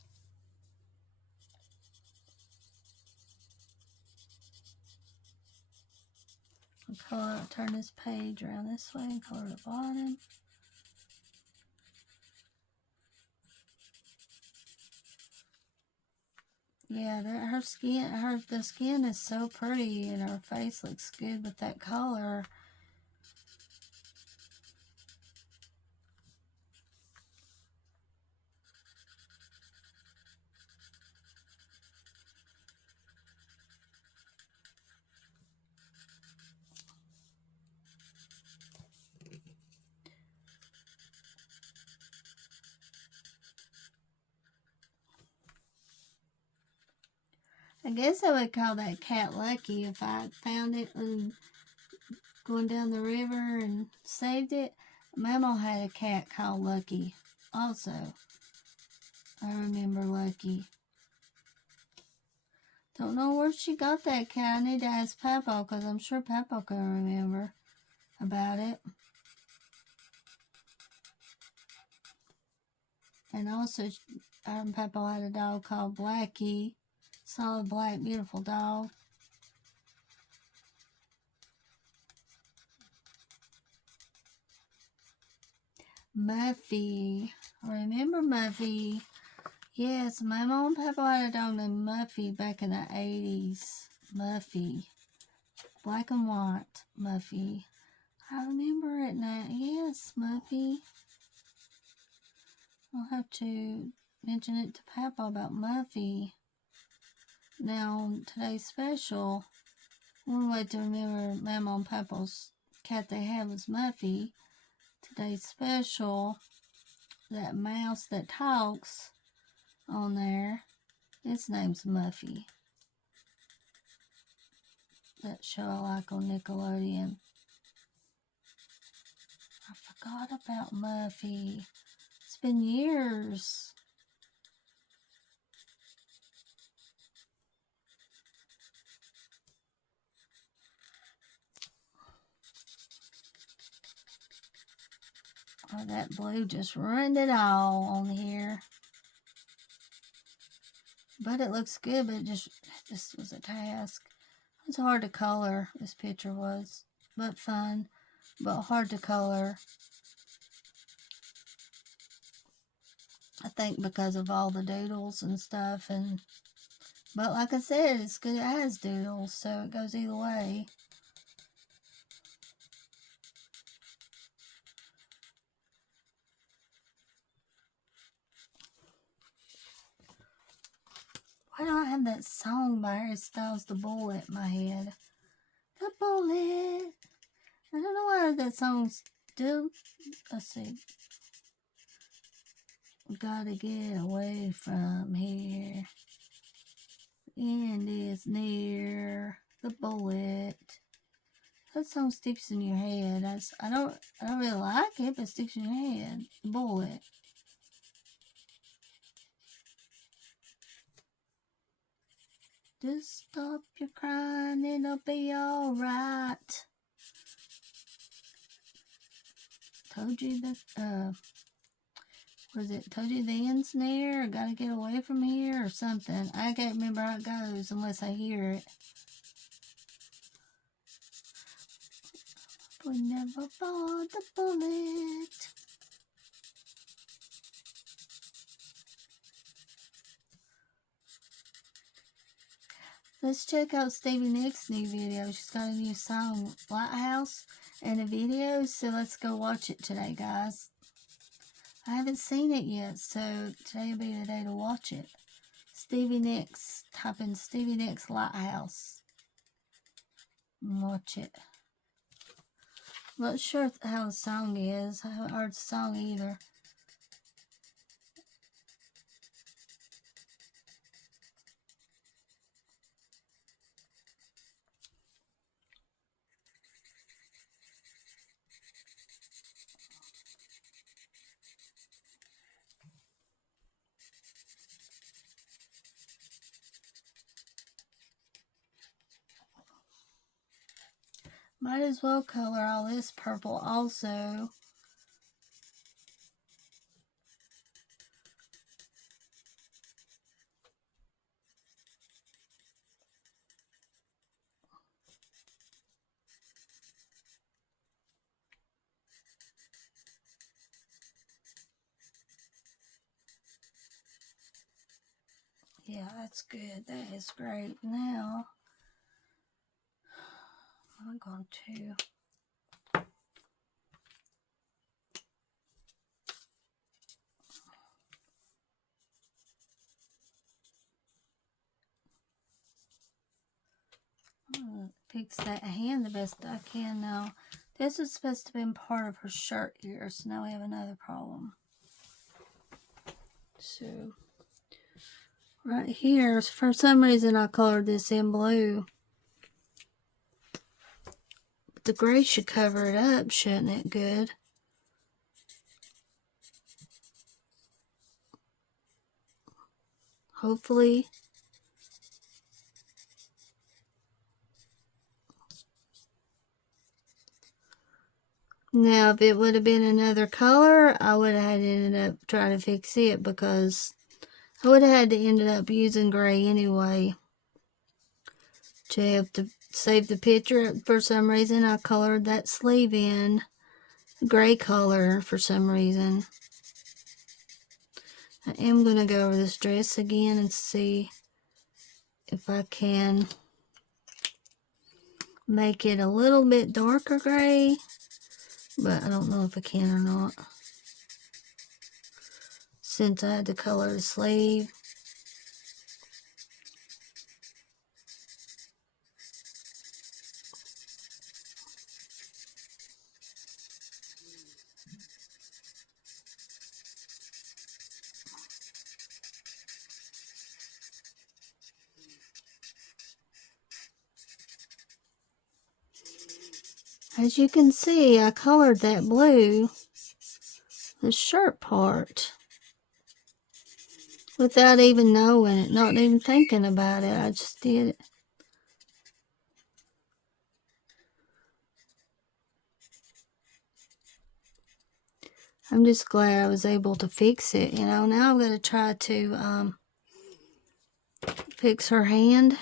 Color, turn this page around this way and color the bottom. Yeah, her skin, the skin is so pretty, and her face looks good with that color. I guess I would call that cat lucky if I found it and going down the river and saved it. Mama had a cat called Lucky also. I remember Lucky. Don't know where she got that cat. I need to ask Papa, because I'm sure Papa can remember about it. And also, Papa had a dog called Blackie. Solid black, beautiful dog. Muffy. I remember Muffy. Yes, my mom and Papa had a dog named Muffy back in the 80s. Muffy. Black and white Muffy. I remember it now. Yes, Muffy. I'll have to mention it to Papa about Muffy. Now, today's special, one way to remember Mama and Papa's cat they had was Muffy. Today's special, that mouse that talks on there, its name's Muffy. That show I like on Nickelodeon. I forgot about Muffy. It's been years. Oh, that blue just ruined it all on here. But it looks good, but this was a task. It was hard to color, this picture was. But fun, but hard to color. I think because of all the doodles and stuff. But like I said, it's good as doodles, so it goes either way. Why do I have that song by Harry Styles, The Bullet, in my head? The Bullet. I don't know why that song's still. Let's see. We gotta get away from here. The end is near. The bullet. That song sticks in your head. I don't really like it, but it sticks in your head. The bullet. Just stop your crying, it'll be alright. Told you that, told you the end's near, or gotta get away from here, or something. I can't remember how it goes unless I hear it. We never fought the bullet. Let's check out Stevie Nicks' new video. She's got a new song, Lighthouse, and a video, so let's go watch it today, guys. I haven't seen it yet, so today will be the day to watch it. Stevie Nicks. Type in Stevie Nicks Lighthouse and watch it. I'm not sure how the song is. I haven't heard the song either. Might as well color all this purple also. Yeah, that's good. That is great. Now, I'm going to fix that hand the best I can now. This was supposed to be part of her shirt here, so now we have another problem. So, right here, for some reason I colored this in blue. But the gray should cover it up, shouldn't it? Good. Hopefully. Now, if it would have been another color, I would have ended up trying to fix it because I would have had to end up using gray anyway to have to save the picture. For some reason, I colored that sleeve in gray color for some reason. I am going to go over this dress again and see if I can make it a little bit darker gray, but I don't know if I can or not, since I had to color the sleeve. As you can see, I colored that blue, the shirt part, without even knowing it, not even thinking about it. I just did it. I'm just glad I was able to fix it, you know. Now I'm going to try to fix her hand.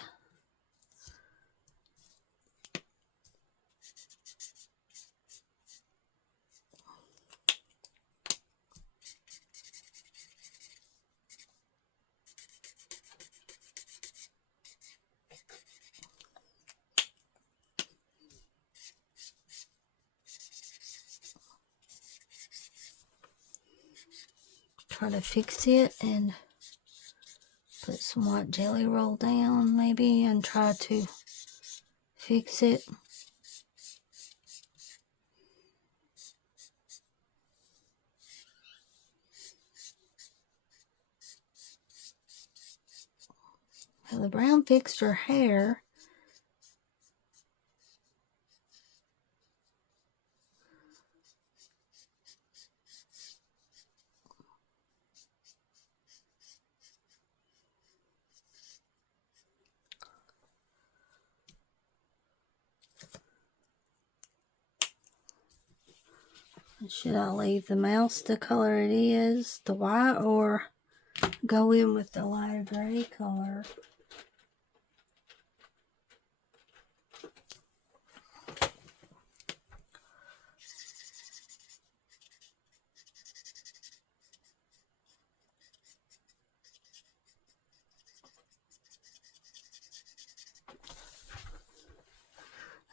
Try to fix it and put some white jelly roll down maybe and try to fix it. Well, the brown fixed her hair. Should I leave the mouse the color it is, the white, or go in with the lighter gray color?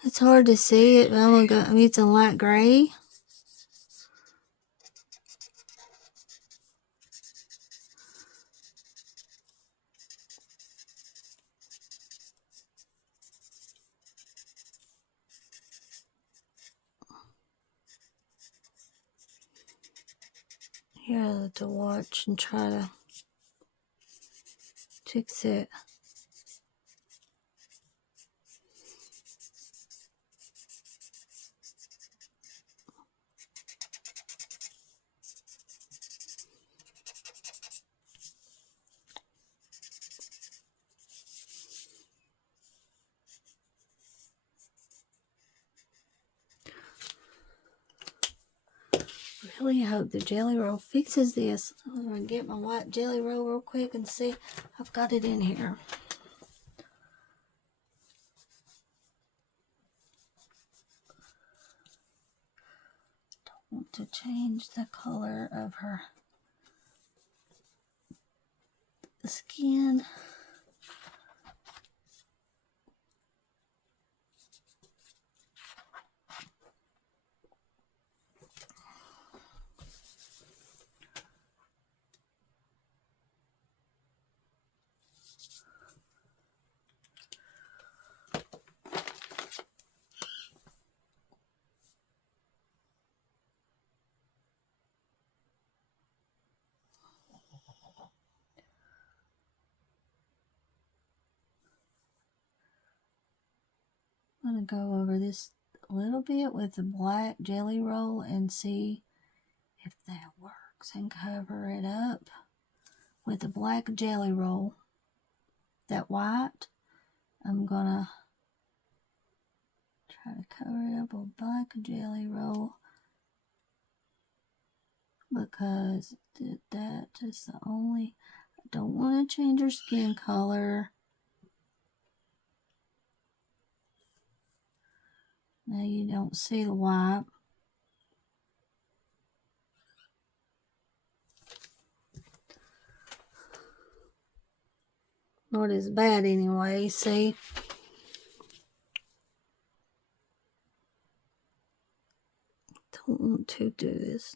It's hard to see it, but I'm using light gray. Here, I'll have to watch and try to fix it. really hope the Jelly Roll fixes this. I'm going to get my white Jelly Roll real quick and see. I've got it in here. Don't want to change the color of her skin. I'm going to go over this a little bit with the black Jelly Roll and see if that works, and cover it up with the black Jelly Roll. That white, I'm going to try to cover it up with black Jelly Roll, because that is the only, I don't want to change her skin color. Now you don't see the white. Not as bad anyway, see? Don't want to do this.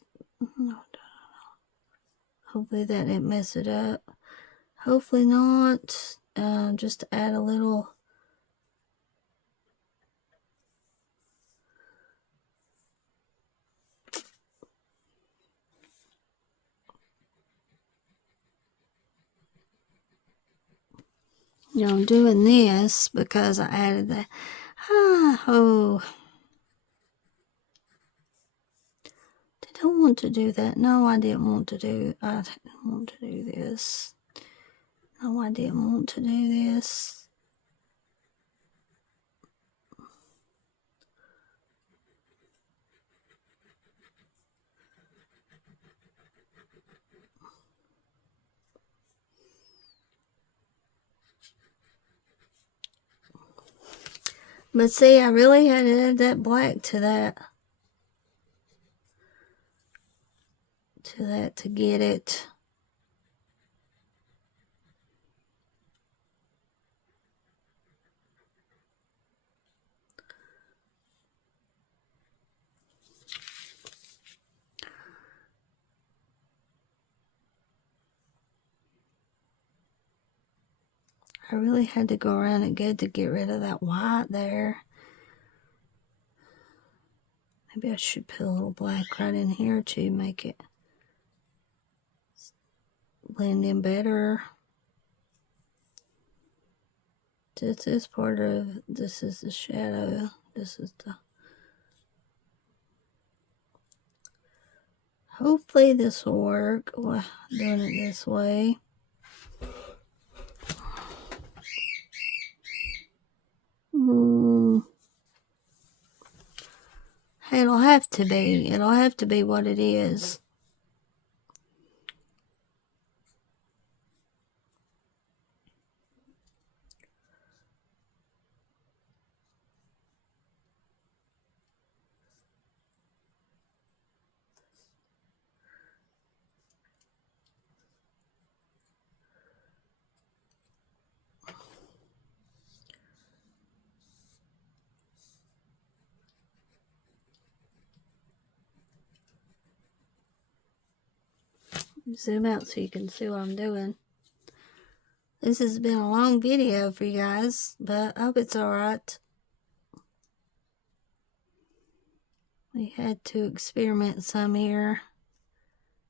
No. Hopefully that didn't mess it up. Hopefully not. Just to add a little. You know, I'm doing this because I added that. Oh. Did I want to do that? No, I didn't want to do this. No, I didn't want to do this. But see, I really had to add that black to that. To get it. I really had to go around it good to get rid of that white there. Maybe I should put a little black right in here to make it blend in better. This is part of, this is the shadow. This is the, hopefully this will work. Doing it this way. It'll have to be. It'll have to be what it is. Zoom out so you can see what I'm doing. This has been a long video for you guys, but I hope it's alright. We had to experiment some here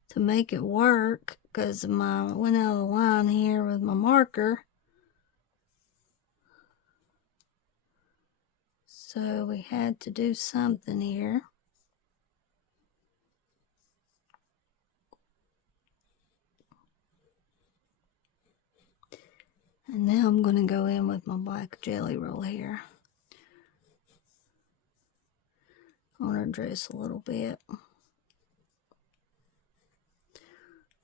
to make it work, because I went out of the line here with my marker. So we had to do something here. And now I'm going to go in with my black Jelly Roll here. On her dress a little bit.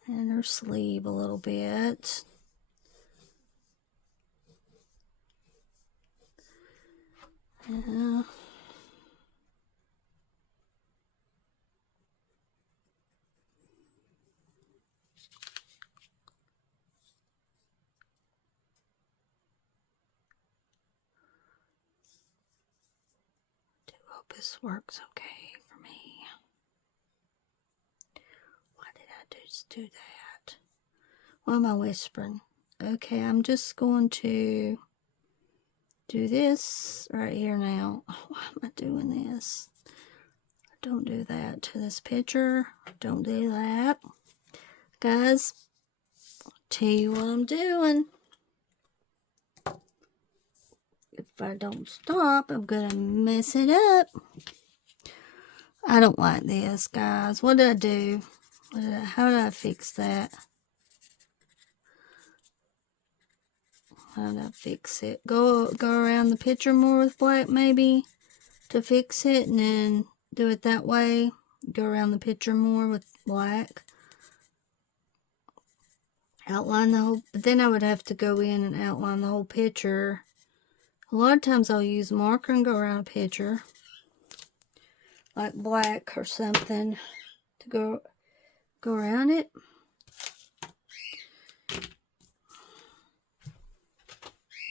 And her sleeve a little bit. Yeah. Do hope this works okay for me. Why did I just do that? Why am I whispering? Okay, I'm just going to do this right here now. Why am I doing this? Don't do that to this picture. Don't do that. Guys, I'll tell you what I'm doing. If I don't stop, I'm gonna mess it up. I don't like this, guys. What did I do? How did I fix that? How did I fix it? Go around the picture more with black, maybe, to fix it, and then do it that way. Go around the picture more with black. Outline the whole, but then I would have to go in and outline the whole picture. A lot of times I'll use marker and go around a picture, like black or something, to go around it.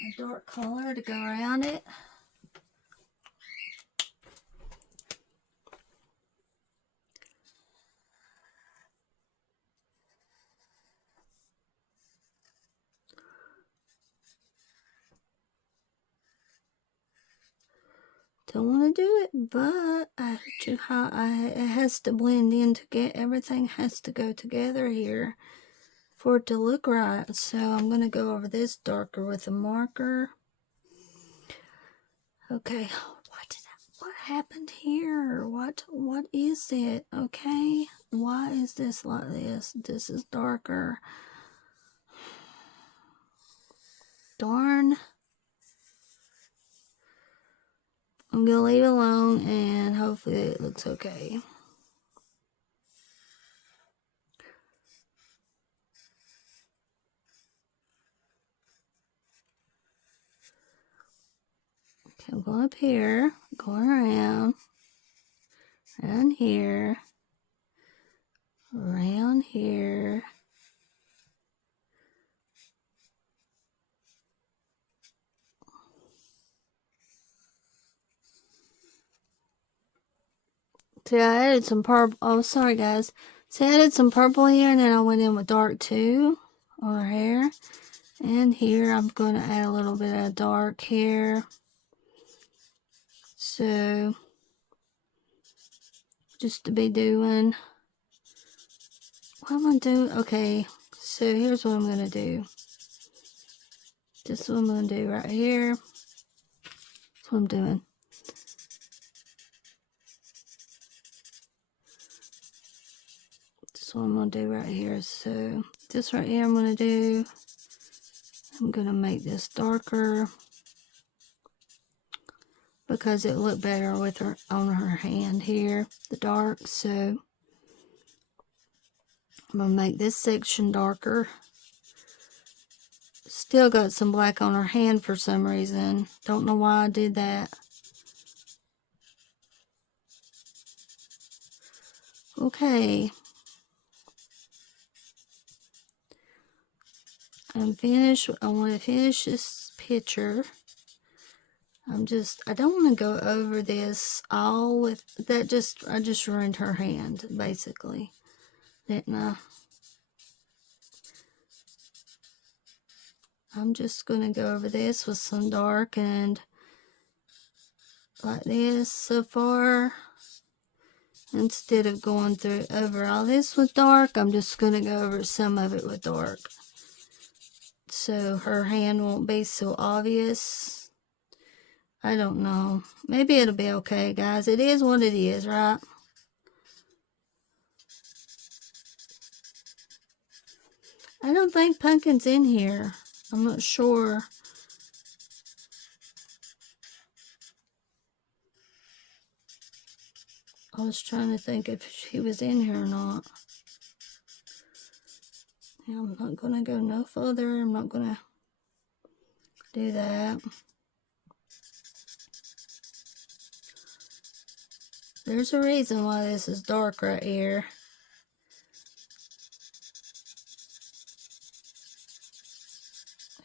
A dark color to go around it. Don't want to do it, but it has to blend in to get everything has to go together here for it to look right. So I'm going to go over this darker with a marker. Okay, what happened here? What is it? Okay, why is this like this? This is darker. Darn. I'm going to leave it alone and hopefully it looks okay. Okay, I'm going up here, going around here, around here. See, I added some purple. Oh, sorry, guys. See, I added some purple here, and then I went in with dark too on her hair. And here, I'm going to add a little bit of dark here. So, just to be doing. What am I doing? Okay, so here's what I'm going to do. This is what I'm going to do right here. That's what I'm doing. That's what I'm going to do right here. So, this right here I'm going to do. I'm going to make this darker because it looked better with her on her hand here, the dark. So I'm going to make this section darker. Still got some black on her hand for some reason. Don't know why I did that. Okay. I'm finished. I want to finish this picture. I don't want to go over this all with that. I just ruined her hand, basically. Didn't I? I'm just going to go over this with some dark and like this so far. Instead of going through over all this with dark, I'm just going to go over some of it with dark. So her hand won't be so obvious. I don't know. Maybe it'll be okay, guys. It is what it is, right? I don't think Pumpkin's in here. I'm not sure. I was trying to think if she was in here or not. Now I'm not going to go no further. I'm not going to do that. There's a reason why this is dark right here.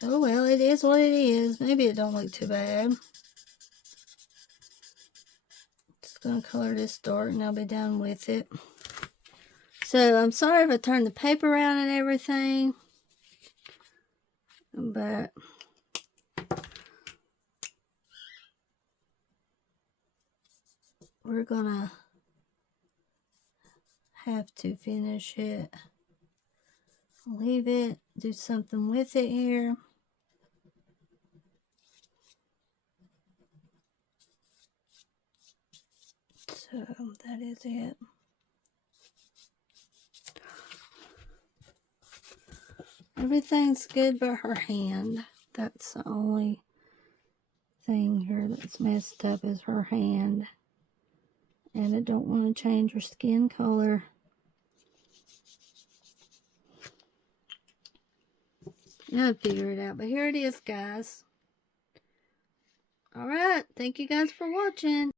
Oh well, it is what it is. Maybe it don't look too bad. Just gonna color this dark and I'll be done with it. So I'm sorry if I turned the paper around and everything, but we're gonna have to finish it. Leave it, do something with it here. So that is it. Everything's good but her hand. That's the only thing here that's messed up is her hand. And I don't want to change her skin color. I'll figure it out. But here it is, guys. Alright, thank you guys for watching.